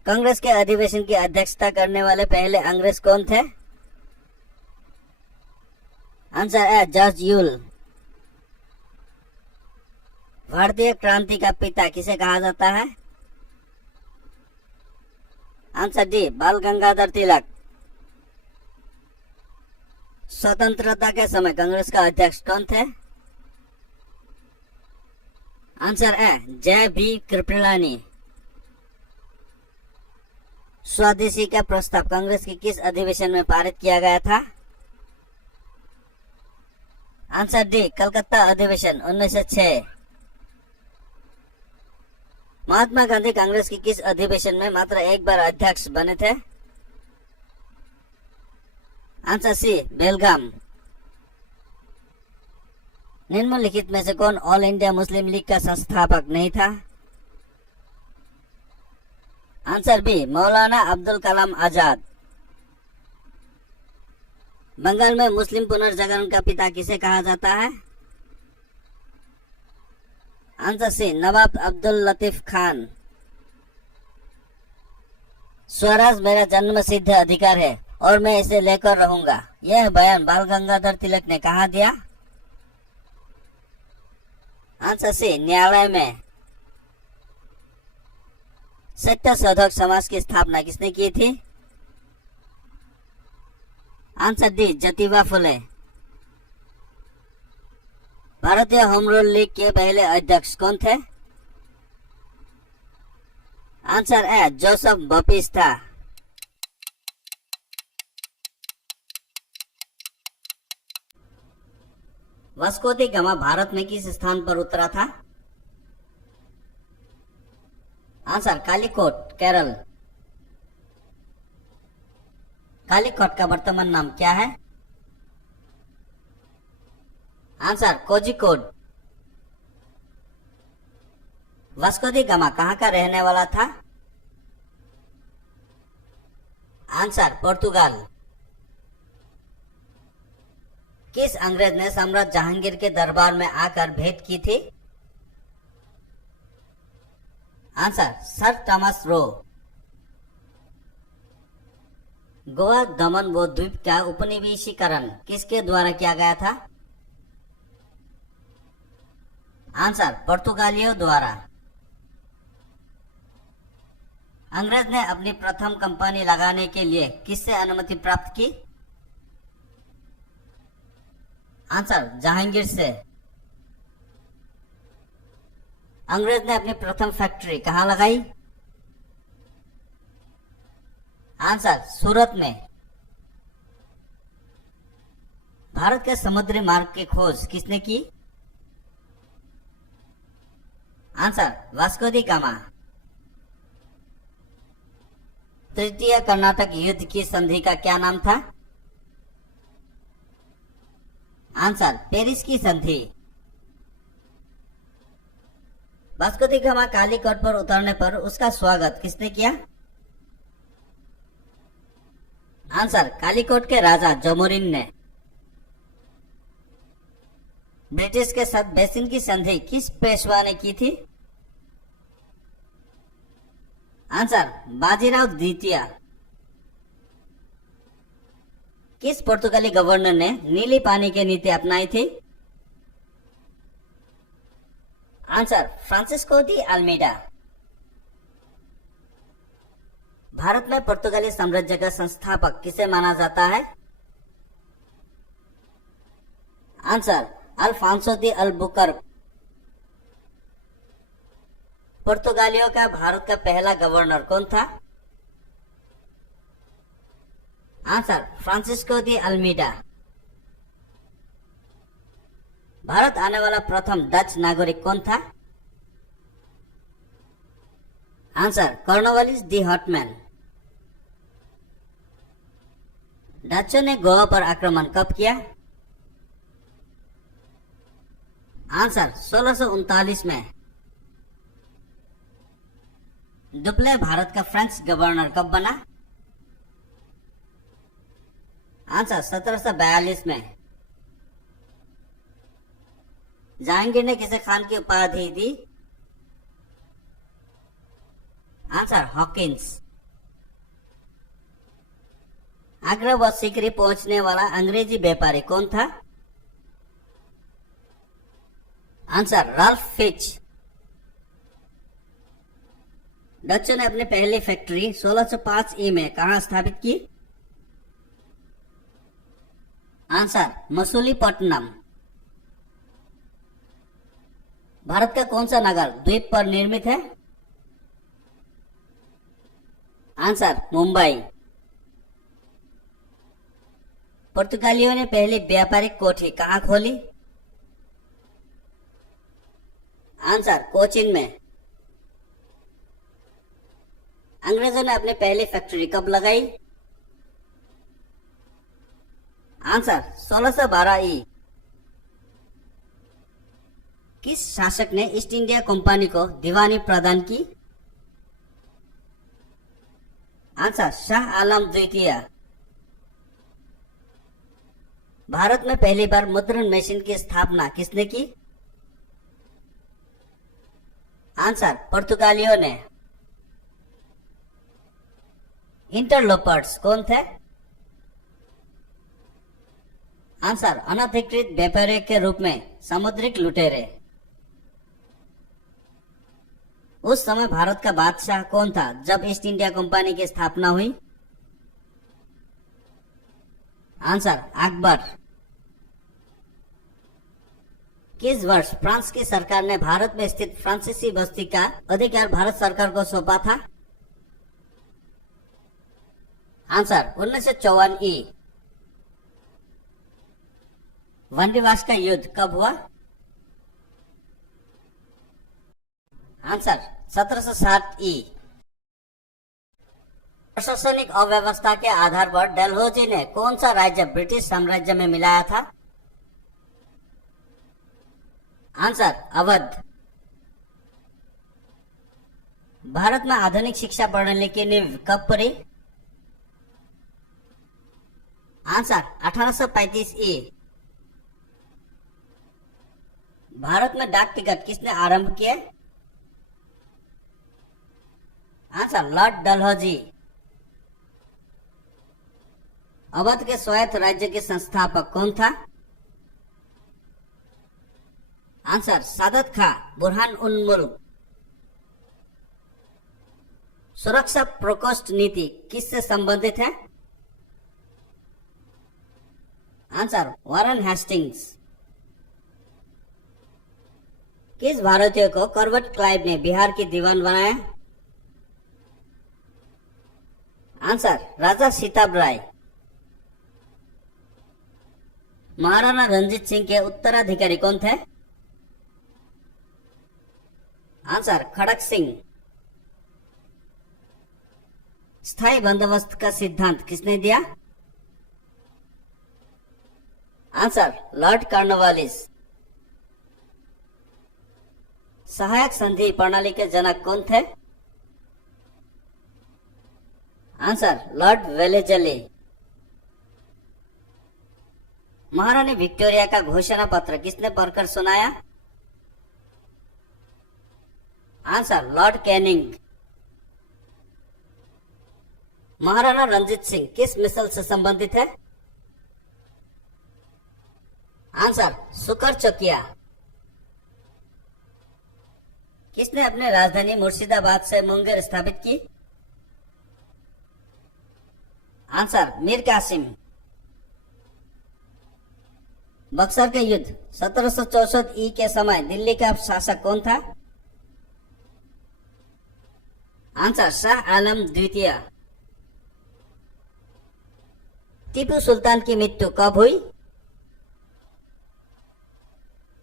Congress के अधिवेशन की अध्यक्षता करने वाले पहले अंग्रेज कौन थे? आंसर है जॉर्ज यूल। भारतीय क्रांति का पिता किसे कहा जाता है? आंसर डी, बाल गंगाधर तिलक। स्वतंत्रता के समय कांग्रेस का अध्यक्ष कौन थे? आंसर है जय बी कृपलानी। स्वदेशी का प्रस्ताव कांग्रेस के किस अधिवेशन में पारित किया गया था? आंसर डी, कलकत्ता अधिवेशन 1906। महात्मा गांधी कांग्रेस की किस अधिवेशन में मात्र एक बार अध्यक्ष बने थे? आंसर सी, बेलगाम। निम्नलिखित में से कौन ऑल इंडिया मुस्लिम लीग का संस्थापक नहीं था? आंसर बी, मौलाना अब्दुल कलाम आजाद। बंगाल में मुस्लिम पुनर्जागरण का पिता किसे कहा जाता है? Answer C, Nawab Abdul Latif Khan. स्वराज मेरा जन्म सिद्ध अधिकार है और मैं इसे लेकर रहूंगा, यह बयान बाल गंगाधर तिलक ने कहा दिया? आंसर सी, न्यायालय में। सत्य शोधक समाज की स्थापना किसने की थी? Answer D, Jyotiba Phule. भारतीय होम रूल लीग के पहले अध्यक्ष कौन थे? आंसर है जोसेफ बपिस्ता। वास्को दी गामा भारत में किस स्थान पर उतरा था? आंसर कालीकोट, केरल। कालीकोट का वर्तमान नाम क्या है? आंसर कोझिकोड। वास्को दी गामा कहाँ का रहने वाला था? आंसर पोर्तुगाल। किस अंग्रेज ने सम्राट जहांगीर के दरबार में आकर भेंट की थी? Answer sir Thomas Roe. Goa, दमन व द्वीप का उपनिवेशीकरण किसके द्वारा किया गया था? आंसर पुर्तगालियों द्वारा। अंग्रेज ने अपनी प्रथम कंपनी लगाने के लिए किससे अनुमति प्राप्त की? आंसर जहांगीर से। अंग्रेज ने अपनी प्रथम फैक्ट्री कहाँ लगाई? आंसर सूरत में। भारत के समुद्री मार्ग की खोज किसने की? आंसर वास्को दी गामा। तृतीय कर्नाटक युद्ध की संधि का क्या नाम था? आंसर पेरिस की संधि। वास्को दी गामा कालीकोट पर उतरने पर उसका स्वागत किसने किया? आंसर कालीकोट के राजा जोमोरिन ने। ब्रिटिश के साथ बेसिन की संधि किस पेशवा ने की थी? आंसर बाजीराव द्वितीय। किस पुर्तगाली गवर्नर ने नीली पानी की नीति अपनाई थी? Answer Francisco de Almeida. Bharat में पुर्तगाली साम्राज्य का संस्थापक किसे माना जाता है? Answer Alfonso de Albuquerque. पुर्तगालियों का भारत का पहला गवर्नर कौन था? Answer Francisco de Almeida. Bharat आने वाला प्रथम डच नागरिक कौन था? आंसर कॉर्नवालिस दी हॉटमैन। डचों ने गोवा पर आक्रमण कब किया? आंसर 1639 में। डुप्ले भारत का फ्रेंच गवर्नर कब बना? आंसर 1742 में। जहांगीर ने किसे खान की उपाधि दी? Answer Hawkins. आगरा व सीकरी पहुंचने वाला अंग्रेजी व्यापारी कौन था? Answer Ralph Fitch. डचों ने अपनी पहली फैक्ट्री 1605 ई में कहां स्थापित की? आंसर मसूलीपट्टनम। भारत का कौन सा नगर द्वीप पर निर्मित है? आंसर मुंबई। पुर्तगालियों ने पहली व्यापारिक कोठी कहां खोली? आंसर कोचीन में। अंग्रेजों ने अपनी पहली फैक्ट्री कब लगाई? आंसर 1612 ई। किस शासक ने ईस्ट इंडिया कंपनी को दीवानी प्रदान की? आंसर शाह आलम द्वितीय। भारत में पहली बार मुद्रण मशीन की स्थापना किसने की? आंसर पुर्तगालियों ने। इंटरलोपर्स कौन थे? आंसर अनधिकृत व्यापारी के रूप में समुद्रिक लुटेरे। उस समय भारत का बादशाह कौन था जब ईस्ट इंडिया कंपनी की स्थापना हुई? आंसर अकबर। किस वर्ष फ्रांस की सरकार ने भारत में स्थित फ्रांसीसी बस्ती का अधिकार भारत सरकार को सौंपा था? आंसर 1954 ई। वनडिवास का युद्ध कब हुआ? आंसर 1760 ई। प्रशासनिक अव्यवस्था के आधार पर डलहौजी ने कौन सा राज्य ब्रिटिश साम्राज्य में मिलाया था? आंसर अवध। भारत में आधुनिक शिक्षा प्रणाली की नींव कब पड़ी? आंसर 1835 ई। भारत में डाक टिकट किसने आरंभ किए? Answer Lord Dalhousie. अवध के स्वायत्त राज्य के संस्थापक कौन था? आंसर सादत खां बुरहान उन मुल्क। सुरक्षा प्रकोष्ठ नीति किससे संबंधित है? Answer Warren Hastings. किस भारतीय को कॉर्बेट क्लाइव ने बिहार की दीवान बनाया? आंसर राजा सीताब राय। महाराणा रणजीत सिंह के उत्तराधिकारी कौन थे? आंसर खड़क सिंह। स्थायी बंदोबस्त का सिद्धांत किसने दिया? Answer Lord Cornwallis. सहायक संधि प्रणाली के जनक कौन थे? Answer Lord Wellesley. महारानी विक्टोरिया का घोषणा पत्र किसने पढ़कर सुनाया? Answer Lord Canning. Maharana Ranjit Singh किस मिसल से संबंधित है? आंसर सुकर चौकिया। किसने अपनी राजधानी मुर्शिदाबाद से मुंगेर स्थापित की? आंसर मीर कासिम। बक्सर के युद्ध 1764 ई के समय दिल्ली का शासक कौन था? आंसर शाह आलम द्वितीय। टीपू सुल्तान की मृत्यु कब हुई?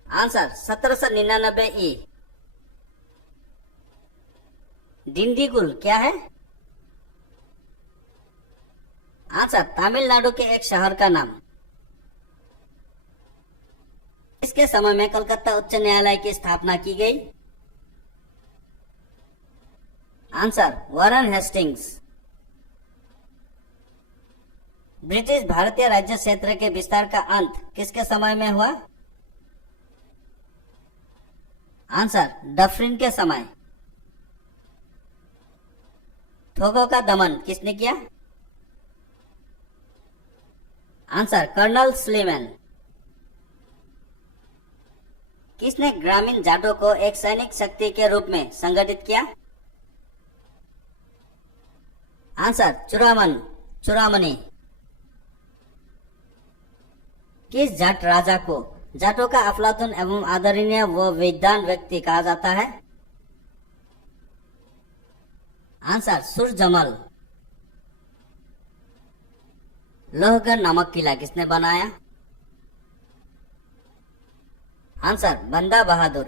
आंसर 1799 ई। डिंडीगुल क्या है? आंसर तमिलनाडु के एक शहर का नाम। इसके समय में कलकत्ता उच्च न्यायालय की स्थापना की गई? Answer Warren Hastings. ब्रिटिश भारतीय राज्य क्षेत्र के विस्तार का अंत किसके समय में हुआ? आंसर डफरिन के समय। थोगों का दमन किसने किया? Answer colonel Sleeman. किसने ग्रामीण जाटों को एक सैनिक शक्ति के रूप में संगठित किया? आंसर चुरामनी। किस जाट राजा को जाटों का अफलातून एवं आदरणीय व विद्वान व्यक्ति कहा जाता है? आंसर सुरजमल। लोहगढ़ नामक किला किसने बनाया? आंसर बंदा बहादुर।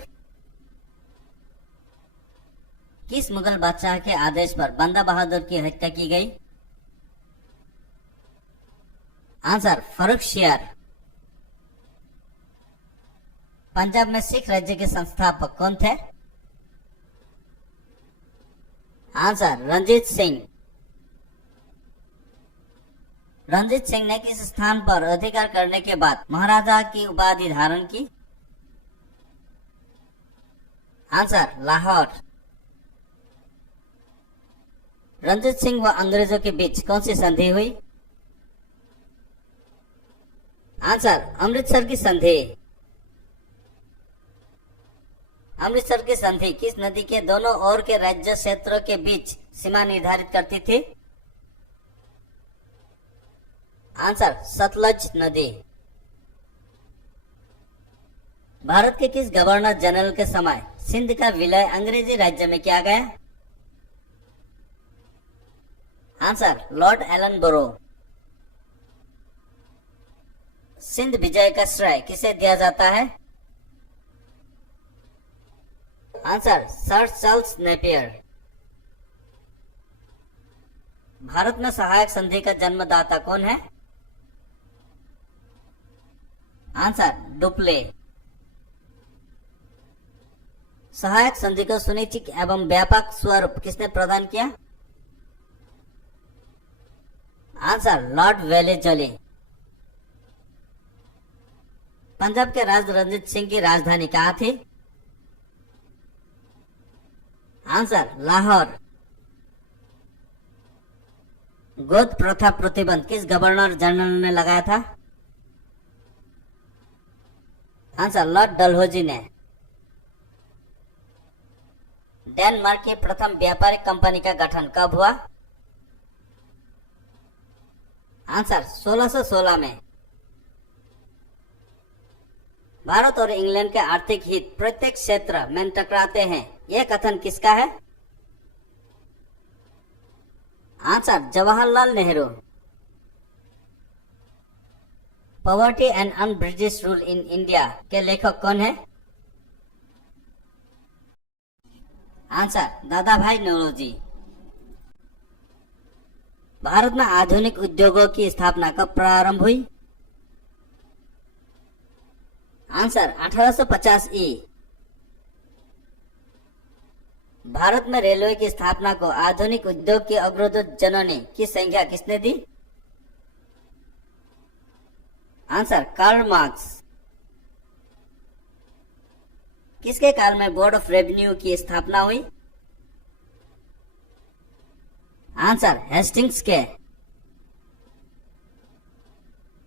किस मुगल बादशाह के आदेश पर बंदा बहादुर की हत्या की गई? आंसर फर्रुखशियार। पंजाब में सिख राज्य के संस्थापक कौन थे? आंसर रणजीत सिंह। रणजीत सिंह ने किस स्थान पर अधिकार करने के बाद महाराजा की उपाधि धारण की? आंसर लाहौर। रणजीत सिंह व अंग्रेजों के बीच कौन सी संधि हुई? आंसर अमृतसर की संधि। अमृतसर की संधि किस नदी के दोनों ओर के राज्य क्षेत्रों के बीच सीमा निर्धारित करती थी? आंसर सतलज नदी। भारत के किस गवर्नर जनरल के समय सिंध का विलय अंग्रेजी राज्य में किया गया? Answer lord Ellenborough. Sindh विजय का श्रेय किसे दिया जाता है? Answer sir Charles Napier. Bharat में सहायक संधि का जन्मदाता कौन है? Answer Dupleix. सहायक संधि को सुनिश्चित एवं व्यापक स्वरूप किसने प्रदान किया? Answer Lord Wellesley. पंजाब के राजा रणजीत सिंह की राजधानी कहाँ थी? आंसर लाहौर। गोद प्रथा प्रतिबंध किस गवर्नर जनरल ने लगाया था? आंसर लॉर्ड डलहौजी ने। डेनमार्क की प्रथम व्यापारिक कंपनी का गठन कब हुआ? आंसर 1616 में। भारत और इंग्लैंड के आर्थिक हित प्रत्येक क्षेत्र में टकराते हैं, यह कथन किसका है? Answer Jawaharlal Nehru. Poverty and un British rule in India के लेखक कौन है? आंसर दादा भाई नौरोजी। भारत में आधुनिक उद्योगों की स्थापना कब प्रारंभ हुई? आंसर 1850 ई। भारत में रेलवे की स्थापना को आधुनिक उद्योग की अग्रदूत जननी की संज्ञा किसने दी? Answer Karl Marx. किसके काल में बोर्ड ऑफ रेवेन्यू की स्थापना हुई? आंसर हेस्टिंग्स के।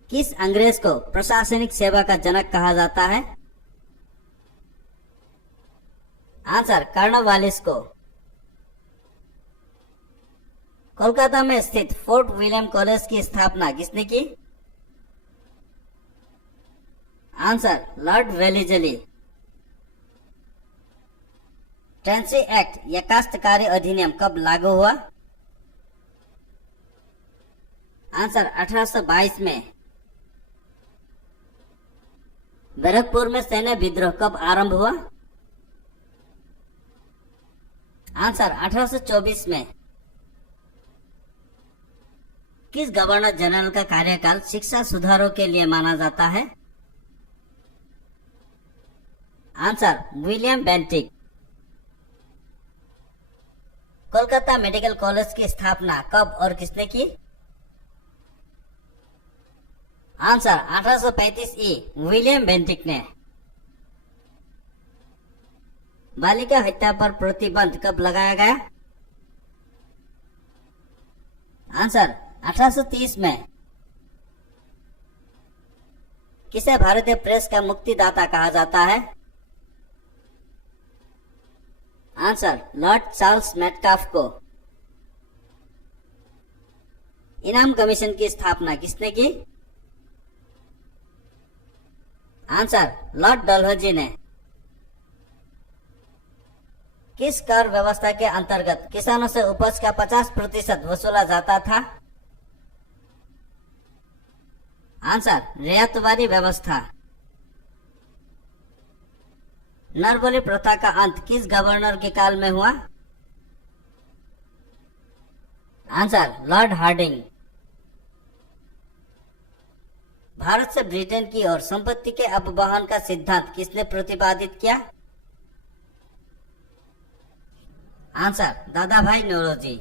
किस अंग्रेज को प्रशासनिक सेवा का जनक कहा जाता है? आंसर कॉर्नवालिस को। कोलकाता में स्थित फोर्ट विलियम कॉलेज की स्थापना किसने की? Answer Lord Wellesley. Tennessee act या काश्तकारी अधिनियम कब लागू हुआ? आंसर 1822 में। बैरकपुर में सैन्य विद्रोह कब आरंभ हुआ? आंसर 1824 में। किस गवर्नर जनरल का कार्यकाल शिक्षा सुधारों के लिए माना जाता है? Answer William Bentinck. Kolkata medical college की स्थापना कब और किसने की? आंसर 1835 ई विलियम बेंटिक ने। बालिका हत्या पर प्रतिबंध कब लगाया गया? आंसर 1830 में। किसे भारतीय प्रेस का मुक्तिदाता कहा जाता है? आंसर लॉर्ड चार्ल्स मेटकाफ को। इनाम कमीशन की स्थापना किसने की? आंसर लॉर्ड डलहौजी ने। किस कर व्यवस्था के अंतर्गत किसानों से उपज का 50% वसूला जाता था? आंसर रियायतवादी व्यवस्था। नरबली प्रथा का अंत किस गवर्नर के काल में हुआ? Answer Lord Hardinge. भारत से ब्रिटेन की ओर संपत्ति के अपवहन का सिद्धांत किसने प्रतिपादित किया? आंसर दादा भाई नौरोजी।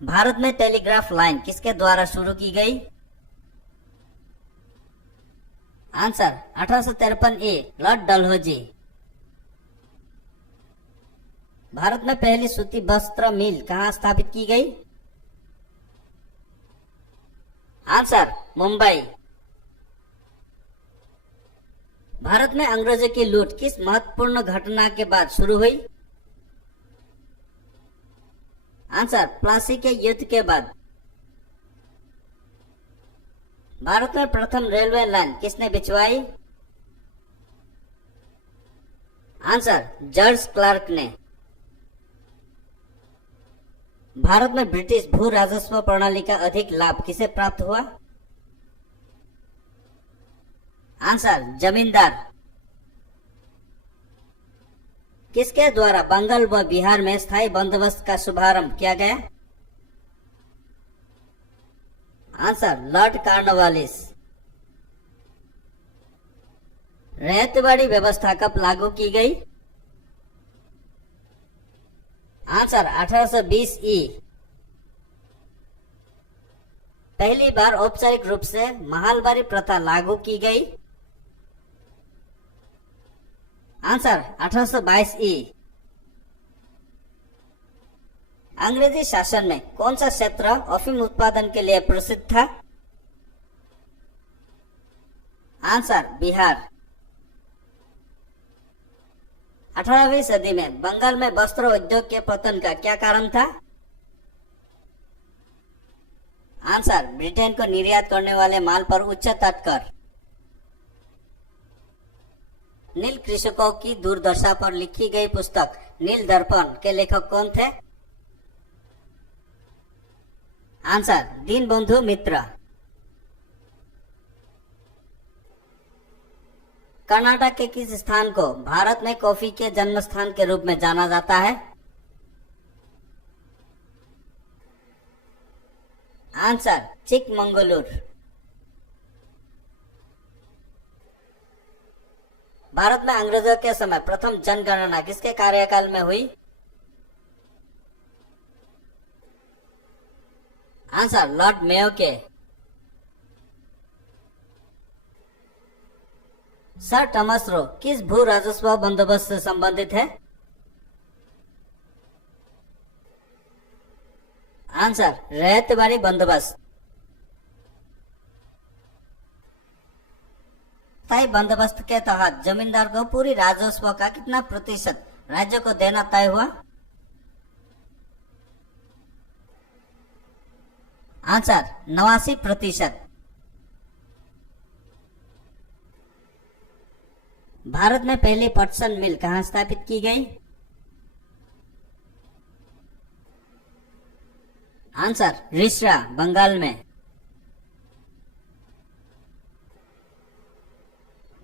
भारत में टेलीग्राफ लाइन किसके द्वारा शुरू की गई? आंसर 1853 ए लॉर्ड डलहौजी। भारत में पहली सूती वस्त्र मिल कहां स्थापित की गई? आंसर मुंबई। भारत में अंग्रेजों की लूट किस महत्वपूर्ण घटना के बाद शुरू हुई? आंसर प्लासी के युद्ध के बाद। भारत में प्रथम रेलवे लाइन किसने बिछवाई? आंसर जॉर्ज क्लार्क ने। भारत में ब्रिटिश भू राजस्व प्रणाली का अधिक लाभ किसे प्राप्त हुआ? आंसर जमींदार। किसके द्वारा बंगाल व बिहार में स्थायी बंदोबस्त का शुभारंभ किया गया? Answer Lord Cornwallis. रैयतवाड़ी व्यवस्था कब लागू की गई? आंसर 1820 ई। पहली बार औपचारिक रूप से महलबारी प्रथा लागू की गई? आंसर 1822 ई। अंग्रेजी शासन में कौन सा क्षेत्र अफीम उत्पादन के लिए प्रसिद्ध था? आंसर बिहार। 18वीं सदी में बंगाल में वस्त्र उद्योग के पतन का क्या कारण था? आंसर ब्रिटेन को निर्यात करने वाले माल पर उच्च तट कर। नील कृषकों की दुर्दशा पर लिखी गई पुस्तक नील दर्पण के लेखक कौन थे? आंसर दीनबंधु मित्र। कर्नाटक के किस स्थान को भारत में कॉफी के जन्म स्थान के रूप में जाना जाता है? आंसर चिकमंगलुर। भारत में अंग्रेजों के समय प्रथम जनगणना किसके कार्यकाल में हुई? आंसर लॉर्ड मेयो के। सर थॉमस रो किस भू राजस्व बंदोबस्त से संबंधित है? आंसर रैयतवाड़ी बंदोबस्त। स्थायी बंदोबस्त के तहत जमींदार को पूरी राजस्व का कितना प्रतिशत राज्य को देना तय हुआ? आंसर 89%। भारत में पहली पटसन मिल कहां स्थापित की गई? आंसर रिसरा बंगाल में।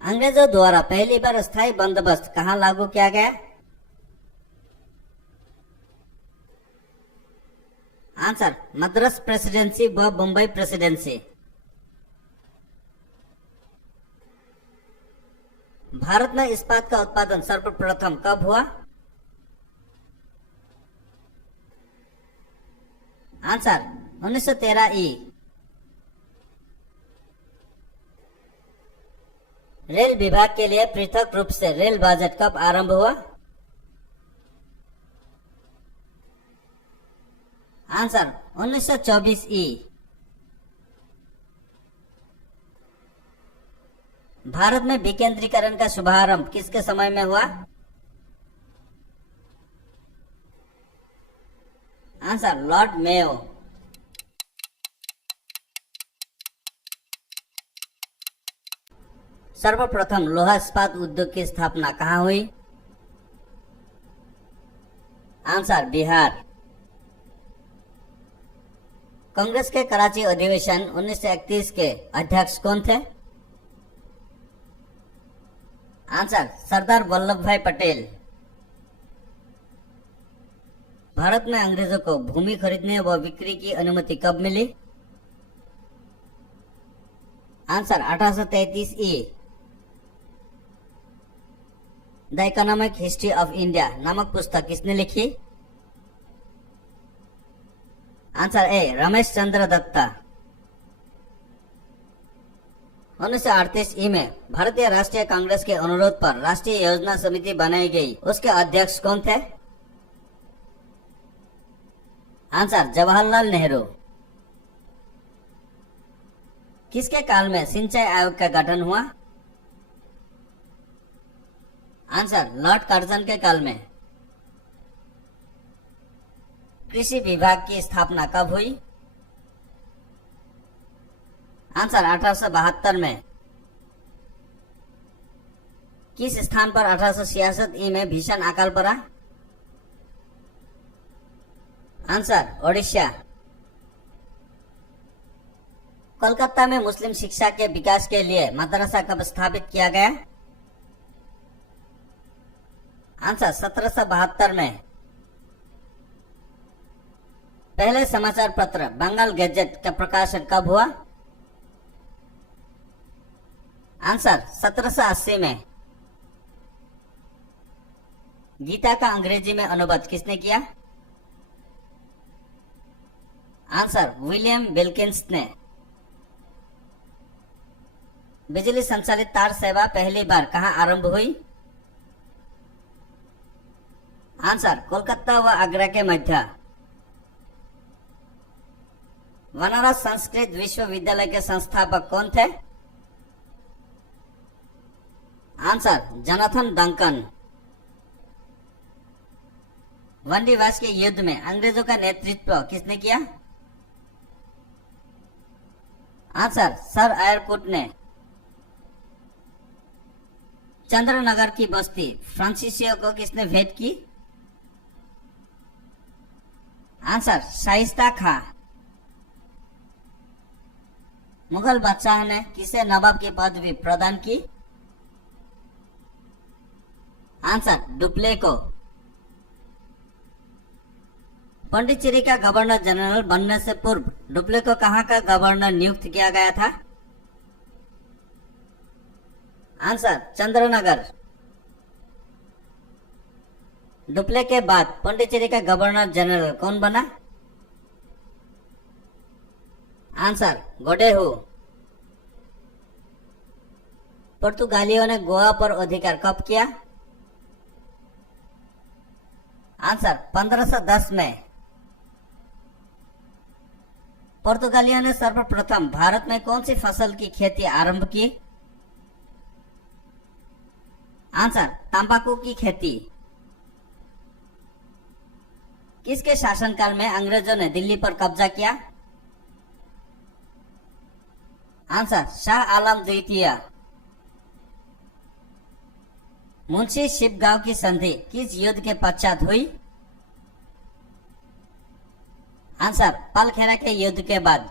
अंग्रेजों द्वारा पहली बार स्थायी बंदोबस्त कहां लागू किया गया? आंसर मद्रास प्रेसिडेंसी व मुंबई प्रेसिडेंसी। भारत में इस्पात का उत्पादन सर्वप्रथम कब हुआ? आंसर 1913 ई। रेल विभाग के लिए पृथक रूप से रेल बजट कब आरंभ हुआ? आंसर 1924 ई। भारत में विकेंद्रीकरण का शुभारंभ किसके समय में हुआ? Answer Lord Mayo. सर्वप्रथम लोहा इस्पात उद्योग की स्थापना कहाँ हुई? आंसर बिहार। कांग्रेस के कराची अधिवेशन 1931 के अध्यक्ष कौन थे? आंसर सरदार वल्लभ भाई पटेल। भारत में अंग्रेजों को भूमि खरीदने व बिक्री की अनुमति कब मिली? आंसर 1833 ई। The economic history of India नामक पुस्तक किसने लिखी? Answer A Ramesh Chandra Datta. 1938 ई में भारतीय राष्ट्रीय कांग्रेस के अनुरोध पर राष्ट्रीय योजना समिति बनाई गई, उसके अध्यक्ष कौन थे? आंसर जवाहरलाल नेहरू। किसके काल में सिंचाई आयोग का गठन हुआ? आंसर लॉर्ड कर्जन के काल में। कृषि विभाग की स्थापना कब हुई? आंसर 1872 में। किस स्थान पर 1866 ई में भीषण अकाल पड़ा? आंसर ओडिशा। कोलकाता में मुस्लिम शिक्षा के विकास के लिए मदरसा कब स्थापित किया गया? आंसर 1772 में। पहले समाचार पत्र बंगाल गैजेट का प्रकाशन कब हुआ? आंसर 1780 में। गीता का अंग्रेजी में अनुवाद किसने किया? आंसर विलियम विल्किंस ने। बिजली संचालित तार सेवा पहली बार कहां आरंभ हुई? आंसर कोलकाता व आगरा के मध्य। बनारस संस्कृत विश्वविद्यालय के संस्थापक कौन थे? Answer Jonathan Duncan. वनडिवास के युद्ध में अंग्रेजों का नेतृत्व किसने किया? आंसर सर एयरकुट ने। चंद्रनगर की बस्ती फ्रांसीसियों को किसने भेंट की? आंसर शाइस्ता खां। मुगल बादशाह ने किसे नवाब की पदवी प्रदान की? आंसर डुप्ले को। पांडिचेरी का गवर्नर जनरल बनने से पूर्व डुप्ले को कहां का गवर्नर नियुक्त किया गया था? आंसर चंद्रनगर। डुप्ले के बाद पांडिचेरी का गवर्नर जनरल कौन बना? आंसर गोडेहू। पुर्तगालियों ने गोवा पर अधिकार कब किया? आंसर 1510 में। पुर्तगालियों ने सर्वप्रथम भारत में कौन सी फसल की खेती आरंभ की? आंसर तंबाकू की खेती। किसके शासनकाल में अंग्रेजों ने दिल्ली पर कब्जा किया? आंसर शाह आलम द्वितीय। मुंशी शिपगांव की संधि किस युद्ध के पश्चात हुई? आंसर पालखेरा के युद्ध के बाद।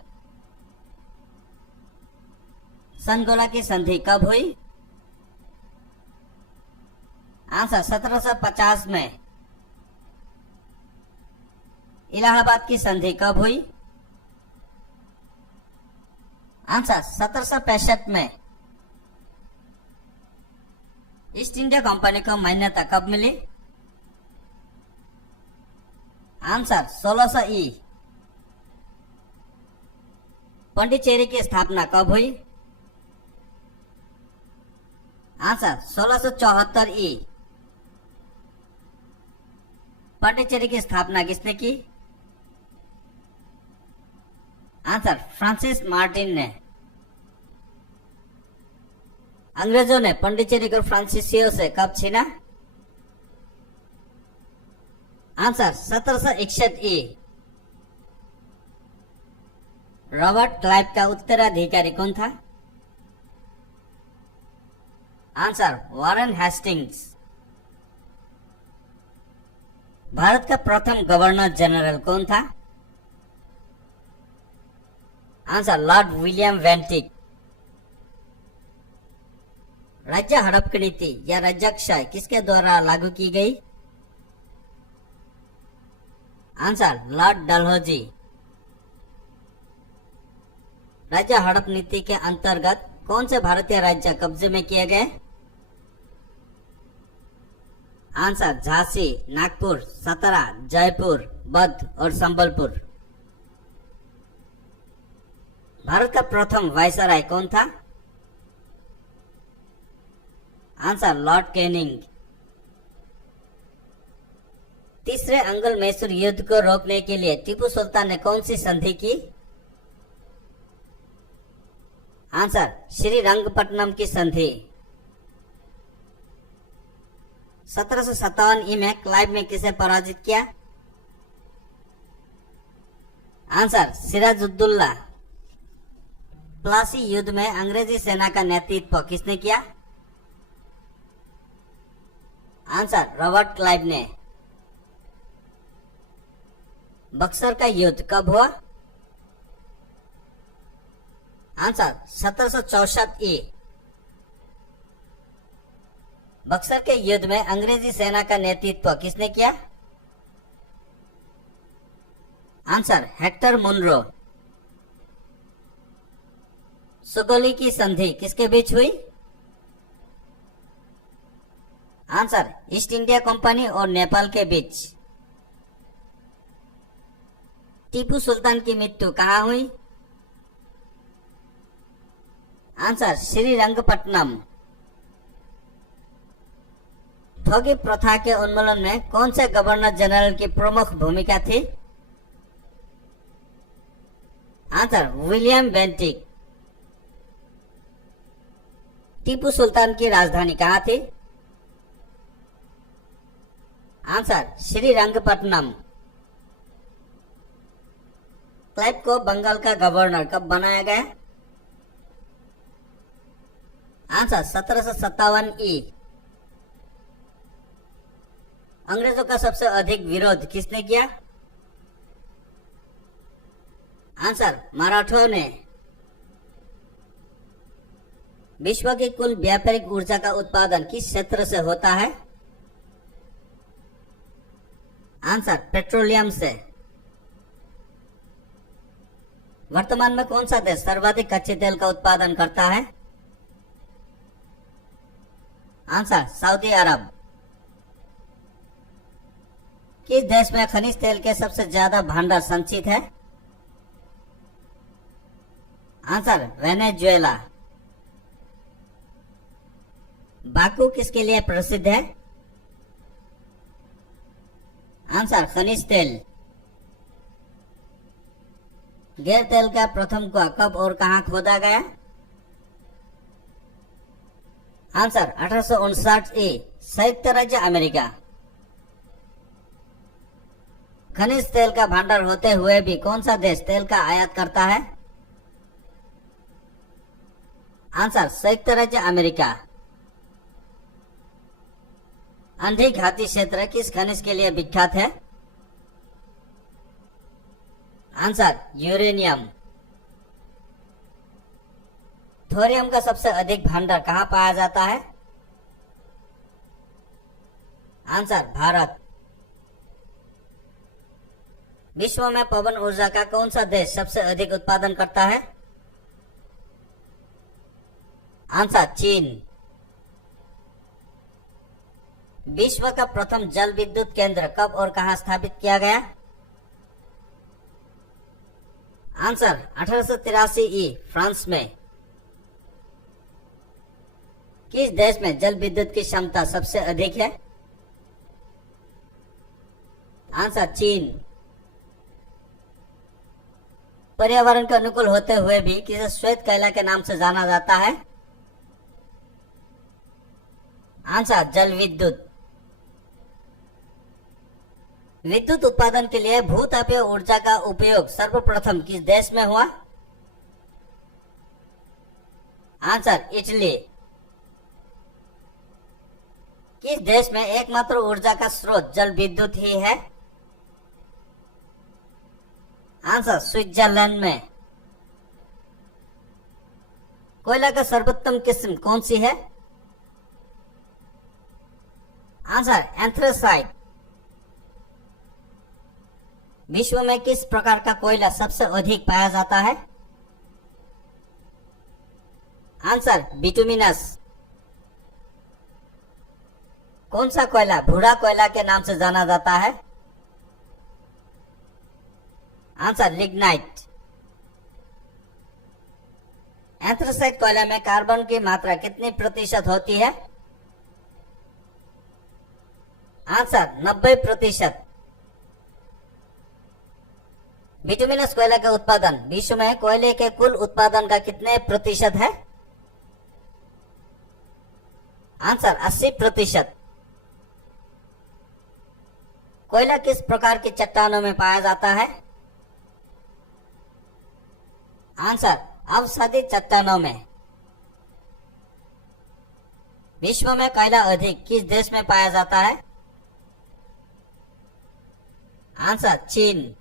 सनगोला की संधि कब हुई? आंसर 1750 में। इलाहाबाद की संधि कब हुई? आंसर 1765 में। ईस्ट इंडिया कंपनी को मान्यता कब मिली? आंसर 1600 ई। पांडिचेरी की स्थापना कब हुई? आंसर 1674 ई। पांडिचेरी की स्थापना किसने की? आंसर फ्रांसिस मार्टिन ने। अंग्रेजों ने पांडिचेरी को फ्रांसीसियों से कब छीना? आंसर 1761 ई। रॉबर्ट क्लाइव का उत्तराधिकारी कौन था? Answer Warren Hastings. भारत का प्रथम गवर्नर जनरल कौन था? Answer Lord William वेंटिक। राज्य हड़प की नीति या राज्यक्षय किसके द्वारा लागू की गई? Answer Lord Dalhousie. राज्य हड़प नीति के अंतर्गत कौन से भारतीय राज्य कब्जे में किए गए? आंसर झांसी, नागपुर, सतारा, जयपुर, बद्ध और संबलपुर। भारत का प्रथम वायसराय कौन था? Answer Lord Canning. तीसरे अंग्ल मैसूर युद्ध को रोकने के लिए टीपू सुल्तान ने कौन सी संधि की? आंसर श्रीरंगपट्टनम की संधि। 1757 ई में क्लाइव ने किसे पराजित किया? आंसर सिराजुद्दौला। प्लासी युद्ध में अंग्रेजी सेना का नेतृत्व किसने किया? आंसर रॉबर्ट क्लाइव ने। बक्सर का युद्ध कब हुआ? आंसर 1764 ई। बक्सर के युद्ध में अंग्रेजी सेना का नेतृत्व किसने किया? Answer Hector Munro. सुगोली की संधि किसके बीच हुई? आंसर ईस्ट इंडिया कंपनी और नेपाल के बीच। टीपू सुल्तान की मृत्यु कहाँ हुई? आंसर श्रीरंगपट्टनम। ठगी प्रथा के उन्मूलन में कौन से गवर्नर जनरल की प्रमुख भूमिका थी? Answer William Bentinck. Tipu Sultan की राजधानी कहाँ थी? आंसर श्रीरंगपट्टनम। क्लाइव को बंगाल का गवर्नर कब बनाया गया? आंसर 1757 ई। अंग्रेजों का सबसे अधिक विरोध किसने किया? आंसर मराठों ने। विश्व की कुल व्यापारिक ऊर्जा का उत्पादन किस क्षेत्र से होता है? आंसर पेट्रोलियम से। वर्तमान में कौन सा देश सर्वाधिक कच्चे तेल का उत्पादन करता है? आंसर सऊदी अरब। किस देश में खनिज तेल के सबसे ज्यादा भंडार संचित है? Answer Venezuela. बाकू किसके लिए प्रसिद्ध है? आंसर खनिज तेल। गैर तेल का प्रथम कुआं कब और कहां खोदा गया? आंसर 1859 ई, संयुक्त राज्य अमेरिका। खनिज तेल का भंडार होते हुए भी कौन सा देश तेल का आयात करता है? आंसर संयुक्त राज्य अमेरिका। अंधी घाटी क्षेत्र किस खनिज के लिए विख्यात है? Answer uranium. थोरियम का सबसे अधिक भंडार कहां पाया जाता है? आंसर भारत। विश्व में पवन ऊर्जा का कौन सा देश सबसे अधिक उत्पादन करता है? आंसर चीन। विश्व का प्रथम जल विद्युत केंद्र कब और कहां स्थापित किया गया? आंसर 1883 ई, फ्रांस में। किस देश में जल विद्युत की क्षमता सबसे अधिक है? आंसर चीन। पर्यावरण के अनुकूल होते हुए भी किसे श्वेत कोयला के नाम से जाना जाता है? आंसर जल विद्युत। विद्युत उत्पादन के लिए भूतापीय ऊर्जा का उपयोग सर्वप्रथम किस देश में हुआ? Answer Italy. किस देश में एकमात्र ऊर्जा का स्रोत जल विद्युत ही है? आंसर स्विट्जरलैंड में। कोयला का सर्वोत्तम किस्म कौन सी है? Answer anthracite. विश्व में किस प्रकार का कोयला सबसे अधिक पाया जाता है? Answer bituminous. कौन सा कोयला भूरा कोयला के नाम से जाना जाता है? Answer lignite. एंथ्रेसाइट कोयला में कार्बन की मात्रा कितनी प्रतिशत होती है? आंसर 90%। बिटुमिनस कोयला का उत्पादन विश्व में कोयले के कुल उत्पादन का कितने प्रतिशत है? आंसर 80%। कोयला किस प्रकार की चट्टानों में पाया जाता है? आंसर अवसादी चट्टानों में। विश्व में कोयला अधिक किस देश में पाया जाता है? आंसर चीन।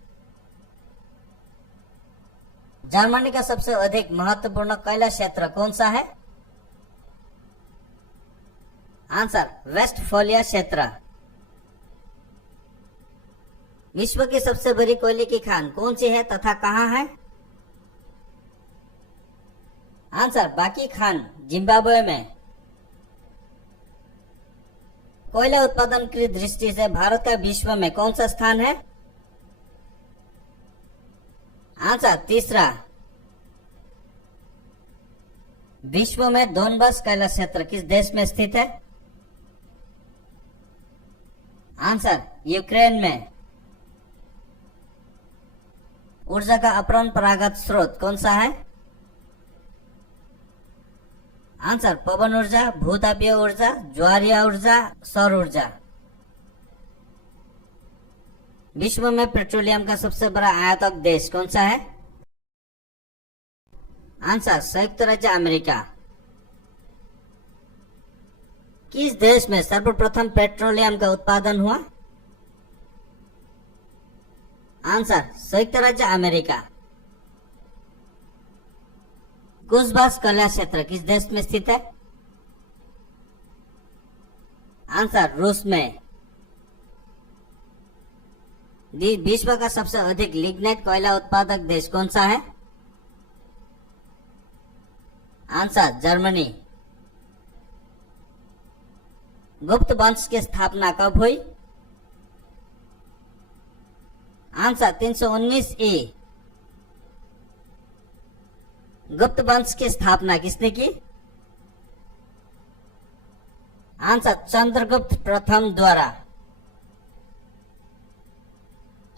जर्मनी का सबसे अधिक महत्वपूर्ण कोयला क्षेत्र कौन सा है? आंसर वेस्टफोलिया क्षेत्र। विश्व की सबसे बड़ी कोयले की खान कौन सी है तथा कहाँ है? आंसर बाकी खान, जिम्बाब्वे में। कोयला उत्पादन की दृष्टि से भारत का विश्व में कौन सा स्थान है? आंसर तीसरा। विश्व में डोनबास कोयला क्षेत्र किस देश में स्थित है? आंसर यूक्रेन में। ऊर्जा का अपरंपरागत स्रोत कौन सा है? आंसर पवन ऊर्जा, भूतापीय ऊर्जा, ज्वारीय ऊर्जा, सौर ऊर्जा। विश्व में पेट्रोलियम का सबसे बड़ा आयातक देश कौन सा है? आंसर संयुक्त राज्य अमेरिका। किस देश में सर्वप्रथम पेट्रोलियम का उत्पादन हुआ? आंसर संयुक्त राज्य अमेरिका। कुशबास कोयला क्षेत्र किस देश में स्थित है? आंसर रूस में। विश्व का सबसे अधिक लिग्नाइट कोयला उत्पादक देश कौन सा है? Answer Germany. गुप्त वंश की स्थापना कब हुई? आंसर 319 ई। गुप्त वंश की स्थापना किसने की? आंसर चंद्रगुप्त प्रथम द्वारा।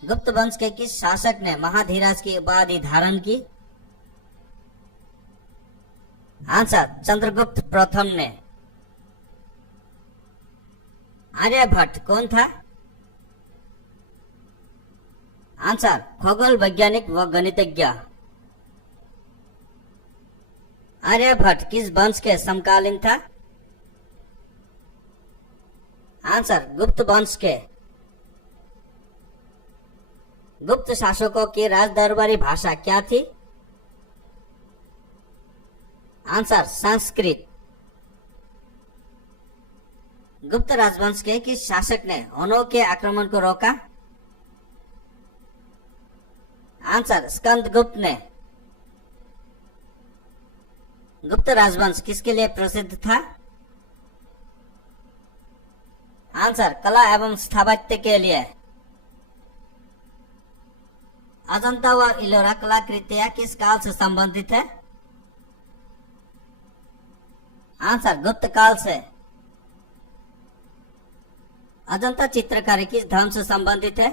गुप्त वंश के किस शासक ने महाधीराज की उपाधि धारण की? आंसर चंद्रगुप्त प्रथम ने। आर्यभट्ट कौन था? आंसर खगोल वैज्ञानिक व गणितज्ञ। आर्यभट्ट किस वंश के समकालीन था? आंसर गुप्त वंश के। गुप्त शासकों की राजदरबारी भाषा क्या थी? आंसर संस्कृत। गुप्त राजवंश के किस शासक ने हुनों के आक्रमण को रोका? आंसर स्कंदगुप्त ने। गुप्त राजवंश किसके लिए प्रसिद्ध था? आंसर कला एवं स्थापत्य के लिए। अजंता व इलोरा कलाकृतियां किस काल से संबंधित है? आंसर गुप्त काल से। अजंता चित्रकारी किस धर्म से संबंधित है?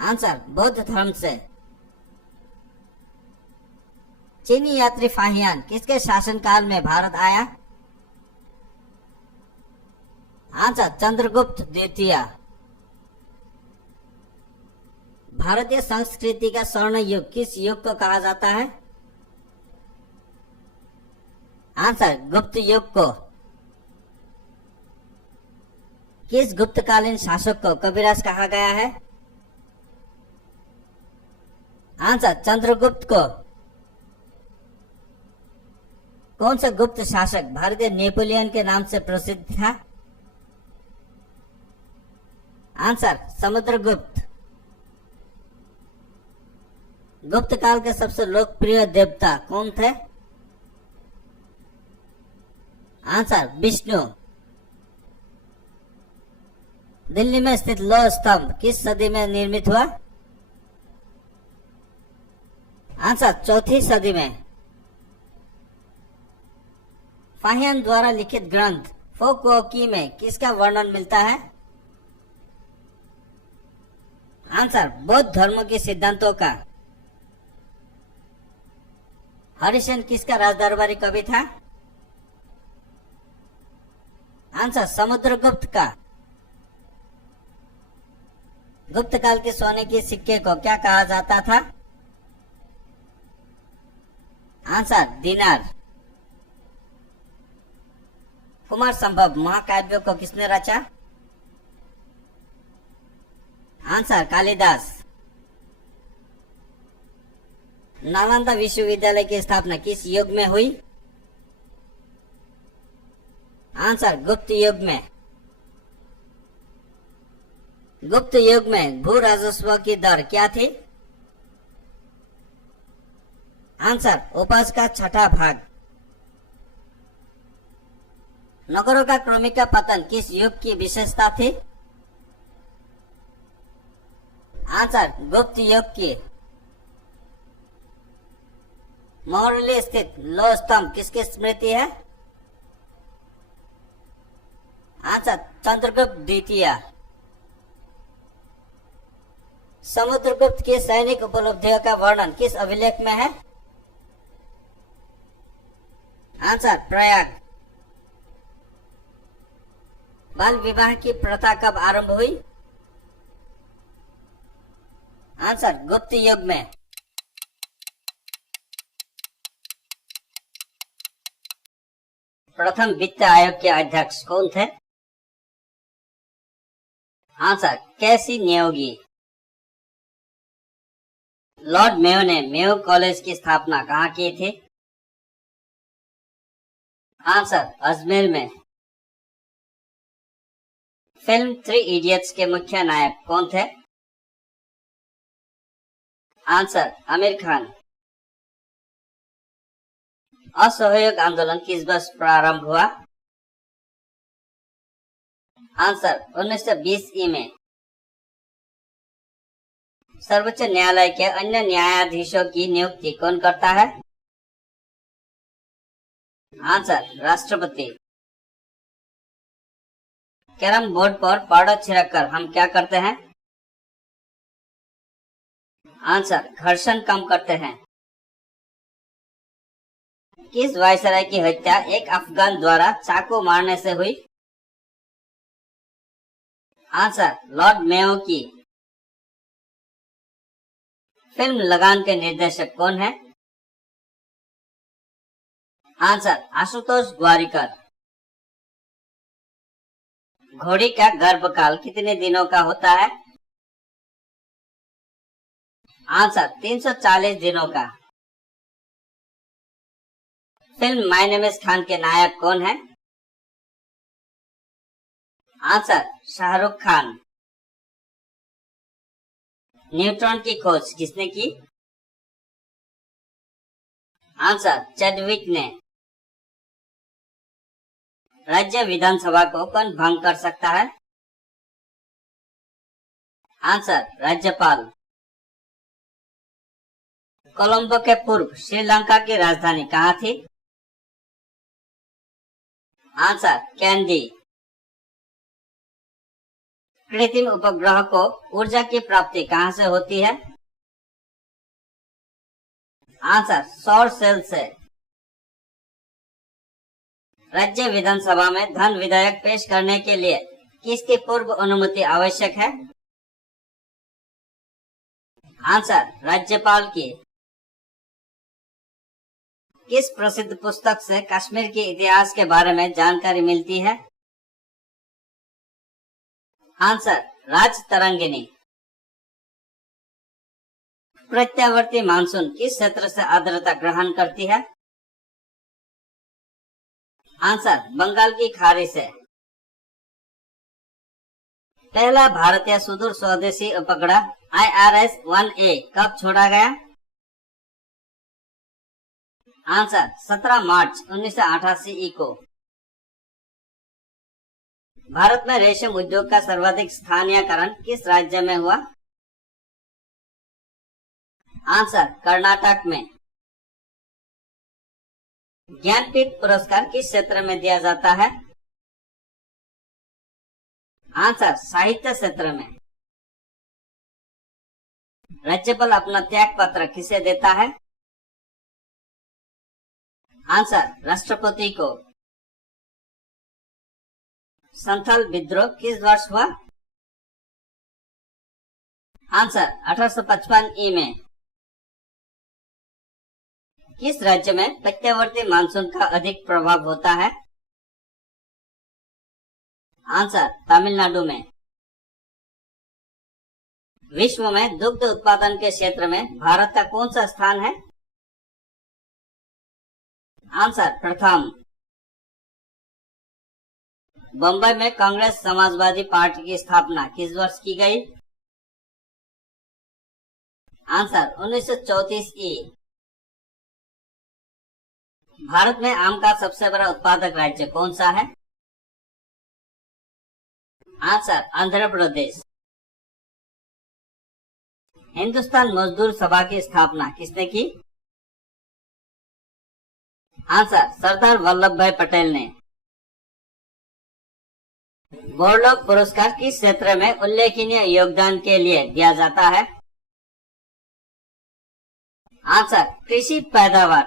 आंसर बौद्ध धर्म से। चीनी यात्री फाहियान किसके शासनकाल में भारत आया? आंसर चंद्रगुप्त द्वितीय। भारतीय संस्कृति का स्वर्ण युग किस युग को कहा जाता है? आंसर गुप्त युग को। किस गुप्तकालीन शासक को कविराज कहा गया है? आंसर चंद्रगुप्त को। कौन सा गुप्त शासक भारतीय नेपोलियन के नाम से प्रसिद्ध था? आंसर समुद्रगुप्त। गुप्त काल के सबसे लोकप्रिय देवता कौन थे? आंसर विष्णु। दिल्ली में स्थित लौह स्तंभ किस सदी में निर्मित हुआ? आंसर चौथी सदी में। फाहियान द्वारा लिखित ग्रंथ फोकवोकी में किसका वर्णन मिलता है? आंसर बौद्ध धर्म के सिद्धांतों का। हरिशन किसका राजदरबारी कवि था? आंसर समुद्रगुप्त का। गुप्त काल के सोने के सिक्के को क्या कहा जाता था? आंसर दिनार। कुमार संभव महाकाव्य को किसने रचा? आंसर कालिदास। नालंदा विश्वविद्यालय की स्थापना किस युग में हुई? आंसर गुप्त युग में। गुप्त युग में भू राजस्व की दर क्या थी? आंसर उपज का छठा भाग। नगरों का क्रमिक का पतन किस युग की विशेषता थी? आंसर गुप्त युग की। मौर्य स्थित लौह स्तंभ किसकी स्मृति है? आंसर चंद्रगुप्त द्वितीय। समुद्रगुप्त की सैनिक उपलब्धियों का वर्णन किस अभिलेख में है? आंसर प्रयाग। बाल विवाह की प्रथा कब आरंभ हुई? आंसर गुप्त युग में। प्रथम वित्त आयोग के अध्यक्ष कौन थे? आंसर कैसी नियोगी। लॉर्ड मेयो ने मेयो कॉलेज की स्थापना कहाँ की थी? आंसर अजमेर में। फिल्म थ्री इडियट्स के मुख्य नायक कौन थे? आंसर आमिर खान। असहयोग आंदोलन किस वर्ष प्रारंभ हुआ? आंसर 1920 में। सर्वोच्च न्यायालय के अन्य न्यायाधीशों की नियुक्ति कौन करता है? आंसर राष्ट्रपति। कैरम बोर्ड पर पाउडर छिड़ककर हम क्या करते हैं? आंसर घर्षण कम करते हैं। किस वायसराय की हत्या एक अफगान द्वारा चाकू मारने से हुई? आंसर लॉर्ड मेयो की। फिल्म लगान के निर्देशक कौन है? आंसर आशुतोष ग्वारिकर। घोड़ी का गर्भकाल कितने दिनों का होता है? आंसर 340 दिनों का। Film my name is Khan के नायक कौन है? आंसर शाहरुख खान। न्यूट्रॉन की खोज किसने की? आंसर चैडविक ने। राज्य विधानसभा को कौन भंग कर सकता है? आंसर राज्यपाल। कोलंबो के पूर्व श्रीलंका की राजधानी कहाँ थी? Answer candy. कृत्रिम उपग्रह को ऊर्जा की प्राप्ति कहाँ से होती है? आंसर सौर सेल से। राज्य विधानसभा में धन विधेयक पेश करने के लिए किसकी पूर्व अनुमति आवश्यक है? आंसर राज्यपाल की। किस प्रसिद्ध पुस्तक से कश्मीर के इतिहास के बारे में जानकारी मिलती है? आंसर राज तरंगिणी। प्रत्यावर्ती मानसून किस क्षेत्र से आर्द्रता ग्रहण करती है? आंसर बंगाल की खाड़ी से। पहला भारतीय सुदूर स्वदेशी उपग्रह IRS-1A कब छोड़ा गया? आंसर 17 मार्च 1988 को। भारत में रेशम उद्योग का सर्वाधिक स्थानीयकरण किस राज्य में हुआ? आंसर कर्नाटक में। ज्ञानपीठ पुरस्कार किस क्षेत्र में दिया जाता है? आंसर साहित्य क्षेत्र में। राज्यपाल अपना त्याग पत्र किसे देता है? आंसर राष्ट्रपति को। संथाल विद्रोह किस वर्ष हुआ? आंसर 1855 में। किस राज्य में प्रत्यावर्ती मानसून का अधिक प्रभाव होता है? आंसर तमिलनाडु में। विश्व में दुग्ध उत्पादन के क्षेत्र में भारत का कौन सा स्थान है? आंसर प्रथम। बम्बई में कांग्रेस समाजवादी पार्टी की स्थापना किस वर्ष की गई? आंसर 1934 ई। भारत में आम का सबसे बड़ा उत्पादक राज्य कौन सा है? आंसर आंध्र प्रदेश। हिंदुस्तान मजदूर सभा की स्थापना किसने की? आंसर सरदार वल्लभ भाई पटेल ने। बोरलॉग पुरस्कार किस क्षेत्र में उल्लेखनीय योगदान के लिए दिया जाता है? आंसर कृषि पैदावार।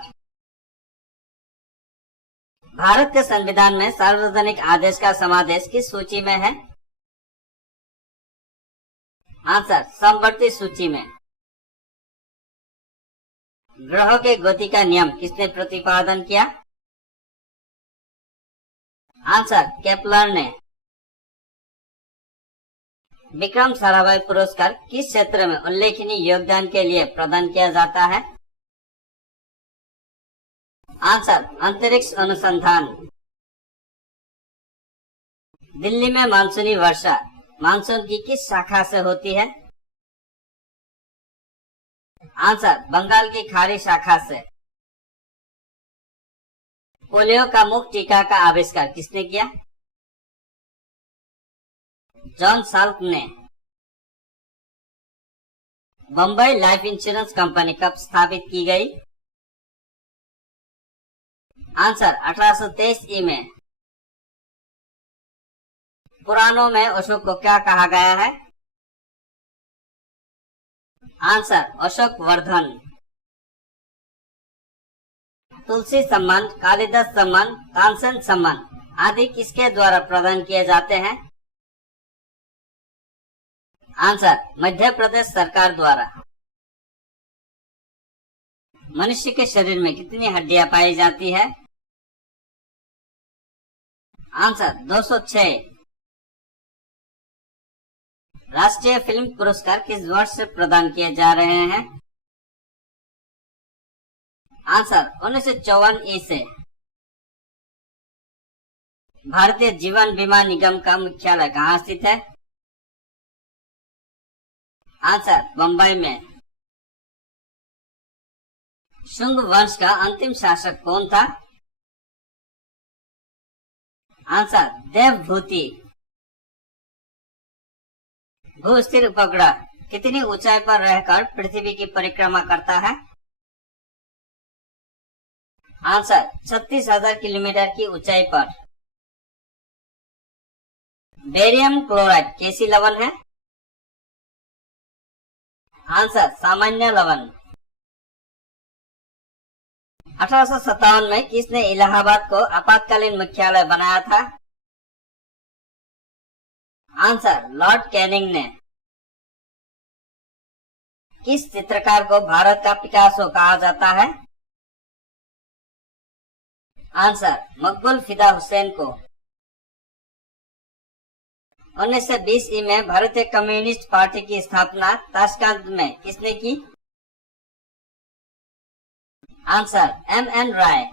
भारत के संविधान में सार्वजनिक आदेश का समावेश किस सूची में है? आंसर समवर्ती सूची में। ग्रहों के गति का नियम किसने प्रतिपादन किया? आंसर केपलर ने। विक्रम साराभाई पुरस्कार किस क्षेत्र में उल्लेखनीय योगदान के लिए प्रदान किया जाता है? आंसर अंतरिक्ष अनुसंधान। दिल्ली में मानसूनी वर्षा मानसून की किस शाखा से होती है? आंसर बंगाल की खाड़ी शाखा से। पोलियो का मुफ्त टीका का आविष्कार किसने किया? जॉन साल्क ने। बम्बई लाइफ इंश्योरेंस कंपनी कब स्थापित की गई? आंसर 1823 ई में। पुराणों में अशोक को क्या कहा गया है? आंसर अशोक वर्धन। तुलसी सम्मान, कालिदास सम्मान, तानसेन सम्मान आदि किसके द्वारा प्रदान किए जाते हैं? आंसर मध्य प्रदेश सरकार द्वारा। मनुष्य के शरीर में कितनी हड्डियां पाई जाती है? आंसर 206। राष्ट्रीय फिल्म पुरस्कार किस वर्ष से प्रदान किए जा रहे हैं? आंसर 1954 ई से। भारतीय जीवन बीमा निगम का मुख्यालय कहाँ स्थित है? आंसर बम्बई में। शुंग वंश का अंतिम शासक कौन था? आंसर देवभूति। भू-स्थिर उपग्रह कितनी ऊंचाई पर रहकर पृथ्वी की परिक्रमा करता है? आंसर 36,000 किलोमीटर की ऊंचाई पर। बेरियम क्लोराइड कैसी लवण है? आंसर सामान्य लवण। 1857 में किसने इलाहाबाद को आपातकालीन मुख्यालय बनाया था? आंसर लॉर्ड कैनिंग ने। किस चित्रकार को भारत का पिकासो कहा जाता है? आंसर मकबूल फिदा हुसैन को। 1920 ई में भारतीय कम्युनिस्ट पार्टी की स्थापना ताशकंद में किसने की? Answer M.N.. राय।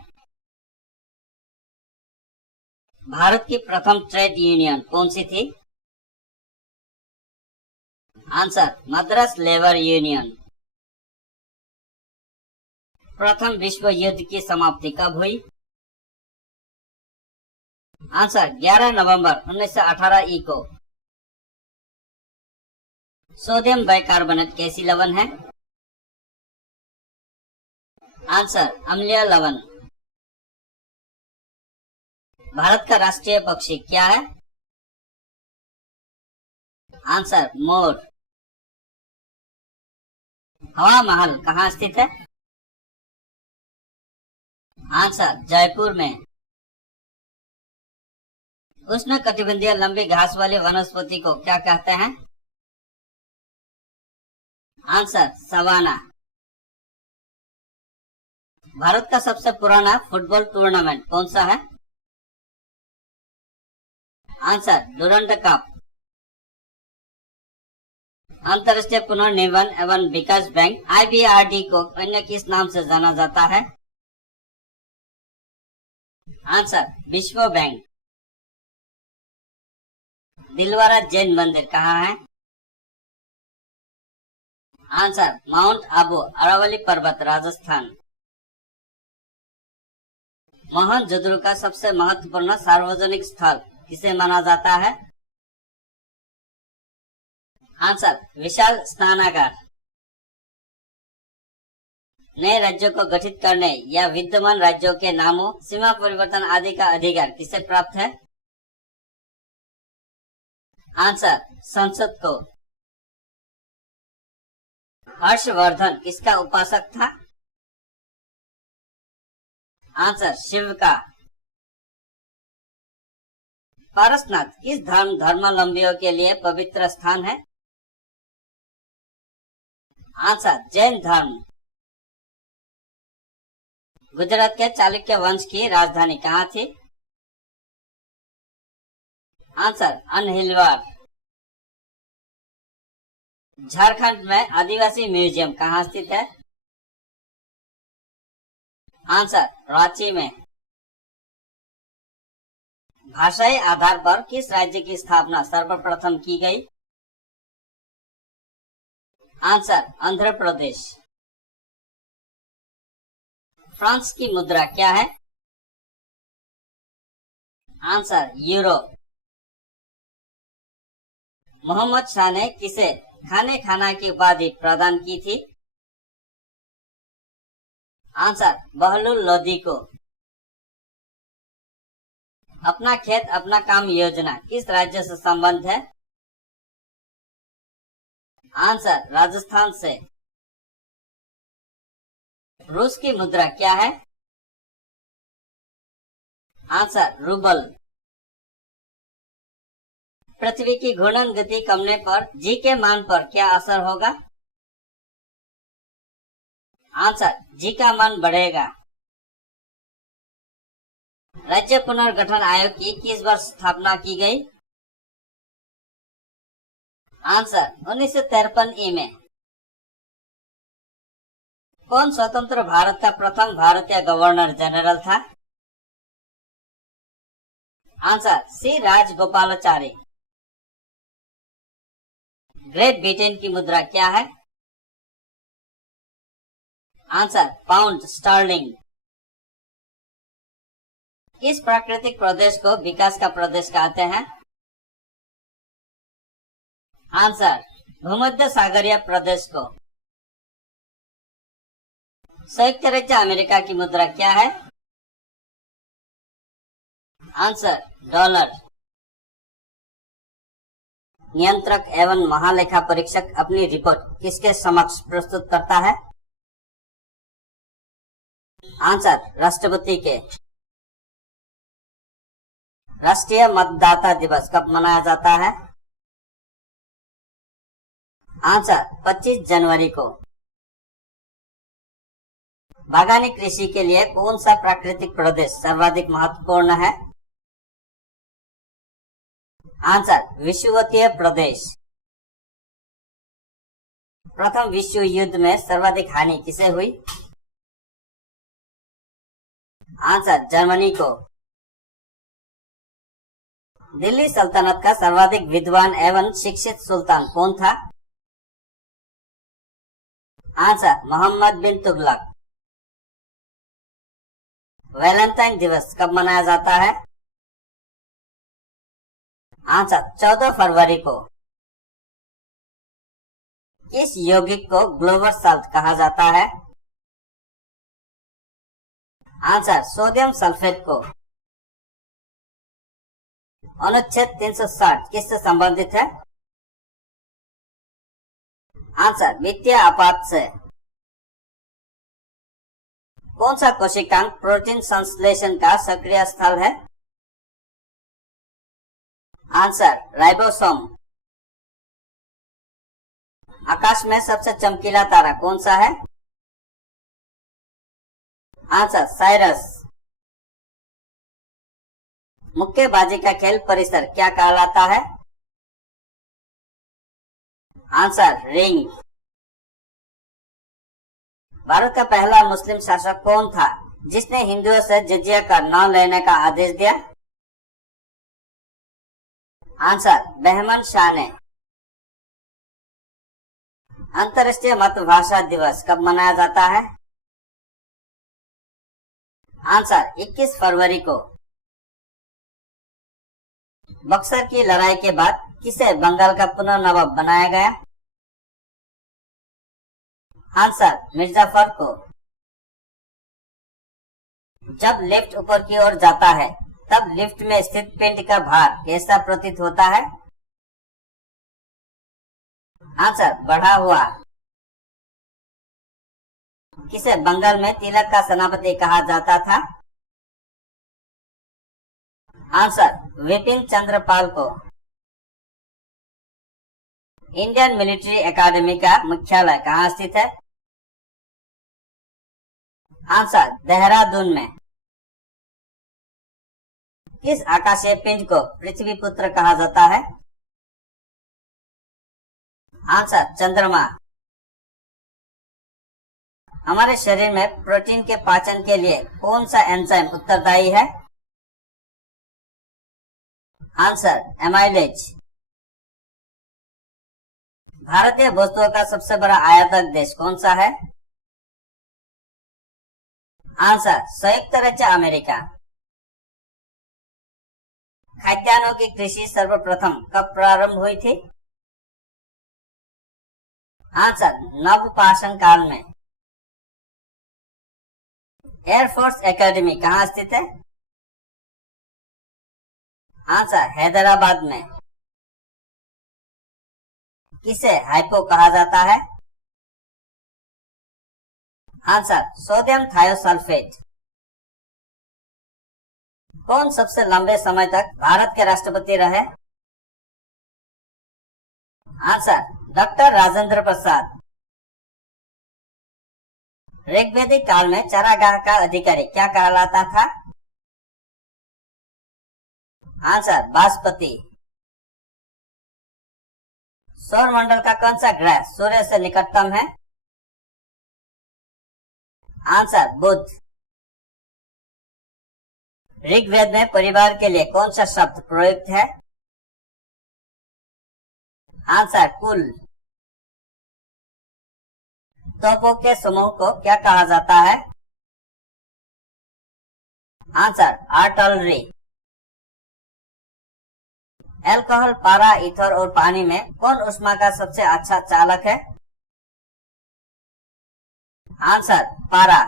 भारत की प्रथम ट्रेड यूनियन कौन सी थी? Answer Madras labour union. प्रथम विश्व युद्ध की समाप्ति कब हुई? आंसर 11 नवंबर 1918 ई को। सोडियम बाइकार्बोनेट कैसी लवण है? आंसर अम्लीय लवण। भारत का राष्ट्रीय पक्षी क्या है? Answer more. हवा महल कहाँ स्थित है? आंसर जयपुर में। उष्णकटिबंधीय लंबी घास वाली वनस्पति को क्या कहते हैं? Answer savanna. भारत का सबसे पुराना फुटबॉल टूर्नामेंट कौन सा है? Answer Durand cup. अंतर्राष्ट्रीय पुनर्निर्माण एवं विकास बैंक IBRD को अन्य किस नाम से जाना जाता है? आंसर विश्व बैंक। दिलवारा जैन मंदिर कहाँ है? आंसर माउंट आबू अरावली पर्वत राजस्थान। मोहनजोदड़ो का सबसे महत्वपूर्ण सार्वजनिक स्थल किसे माना जाता है? आंसर विशाल स्नानागार। नए राज्यों को गठित करने या विद्यमान राज्यों के नामों, सीमा परिवर्तन आदि का अधिकार किसे प्राप्त है? आंसर संसद को। हर्षवर्धन किसका उपासक था? आंसर शिव का। पारसनाथ किस धर्मावलंबियों के लिए पवित्र स्थान है? आंसर जैन धर्म। गुजरात के चालुक्य वंश की राजधानी कहाँ थी? आंसर अनहिलवाड़। झारखंड में आदिवासी म्यूजियम कहाँ स्थित है? आंसर रांची में। भाषाई आधार पर किस राज्य की स्थापना सर्वप्रथम की गई? आंसर आंध्र प्रदेश। फ्रांस की मुद्रा क्या है? Answer euro. मोहम्मद शाह ने किसे खाने खाना की उपाधि प्रदान की थी? आंसर बहलुल लोदी को। अपना खेत अपना काम योजना किस राज्य से संबंध है? आंसर राजस्थान से। रूस की मुद्रा क्या है? Answer rouble. पृथ्वी की घूर्णन गति कमने पर जी के मान पर क्या असर होगा? आंसर जी का मान बढ़ेगा। राज्य पुनर्गठन आयोग की किस वर्ष स्थापना की गई? आंसर 1953 ई में। कौन स्वतंत्र भारत का प्रथम भारतीय गवर्नर जनरल था? Answer C Rajagopalachari. Great Britain की मुद्रा क्या है? Answer pound sterling. किस प्राकृतिक प्रदेश को विकास का प्रदेश कहते हैं? आंसर भूमध्य सागरीय प्रदेश को। संयुक्त राज्य अमेरिका की मुद्रा क्या है? Answer dollar. नियंत्रक एवं महालेखा परीक्षक अपनी रिपोर्ट किसके समक्ष प्रस्तुत करता है? आंसर राष्ट्रपति के। राष्ट्रीय मतदाता दिवस कब मनाया जाता है? आंसर 25 जनवरी को। बागानी कृषि के लिए कौन सा प्राकृतिक प्रदेश सर्वाधिक महत्वपूर्ण है? आंसर विषुवतीय प्रदेश। प्रथम विश्व युद्ध में सर्वाधिक हानि किसे हुई? आंसर जर्मनी को। दिल्ली सल्तनत का सर्वाधिक विद्वान एवं शिक्षित सुल्तान कौन था? आंसर मोहम्मद बिन तुगलक। वैलेंटाइन दिवस कब मनाया जाता है? आंसर 14 फरवरी को। किस यौगिक को ग्लोबल साल्ट कहा जाता है? आंसर सोडियम सल्फेट को। अनुच्छेद 360 किससे संबंधित है? आंसर वित्तीय आपात से। कौन सा कोशिकांग प्रोटीन संश्लेषण का सक्रिय स्थल है? Answer ribosome. आकाश में सबसे चमकीला तारा कौन सा है? Answer Cyrus. मुक्केबाजी का खेल परिसर क्या कहलाता है? Answer ring. भारत का पहला मुस्लिम शासक कौन था जिसने हिंदुओं से जजिया कर न लेने का आदेश दिया? आंसर बहमन शाह ने। अंतर्राष्ट्रीय मातृभाषा दिवस कब मनाया जाता है? आंसर 21 फरवरी को। बक्सर की लड़ाई के बाद किसे बंगाल का पुनः नवाब बनाया गया? आंसर मिर्जाफर को। जब लिफ्ट ऊपर की ओर जाता है तब लिफ्ट में स्थित पिंड का भार कैसा प्रतीत होता है? आंसर बढ़ा हुआ। किसे बंगाल में तिलक का सेनापति कहा जाता था? आंसर विपिन चंद्र पाल को। इंडियन मिलिट्री एकेडमी का मुख्यालय कहाँ स्थित है? आंसर देहरादून में। किस आकाशीय पिंड को पृथ्वी पुत्र कहा जाता है? आंसर चंद्रमा। हमारे शरीर में प्रोटीन के पाचन के लिए कौन सा एंजाइम उत्तरदायी है? Answer amylase. भारतीय वस्तुओं का सबसे बड़ा आयातक देश कौन सा है? आंसर संयुक्त राज्य अमेरिका। खाद्यान्नों की कृषि सर्वप्रथम कब प्रारंभ हुई थी? आंसर नवपाषाण काल में। एयरफोर्स एकेडमी कहाँ स्थित है? आंसर हैदराबाद में। किसे हाइपो कहा जाता है? Answer sodium thiosulphate. कौन सबसे लंबे समय तक भारत के राष्ट्रपति रहे? Answer doctor Rajendra Prasad. ऋग्वेदिक काल में चारागाह का अधिकारी क्या कहलाता था? आंसर बासपति। सौर मंडल का कौन सा ग्रह सूर्य से निकटतम है? आंसर बुध। ऋग्वेद में परिवार के लिए कौन सा शब्द प्रयुक्त है? आंसर कुल। तोपों के समूह को क्या कहा जाता है? Answer artillery. अल्कोहल, पारा, ईथर और पानी में कौन ऊष्मा का सबसे अच्छा चालक है? आंसर पारा।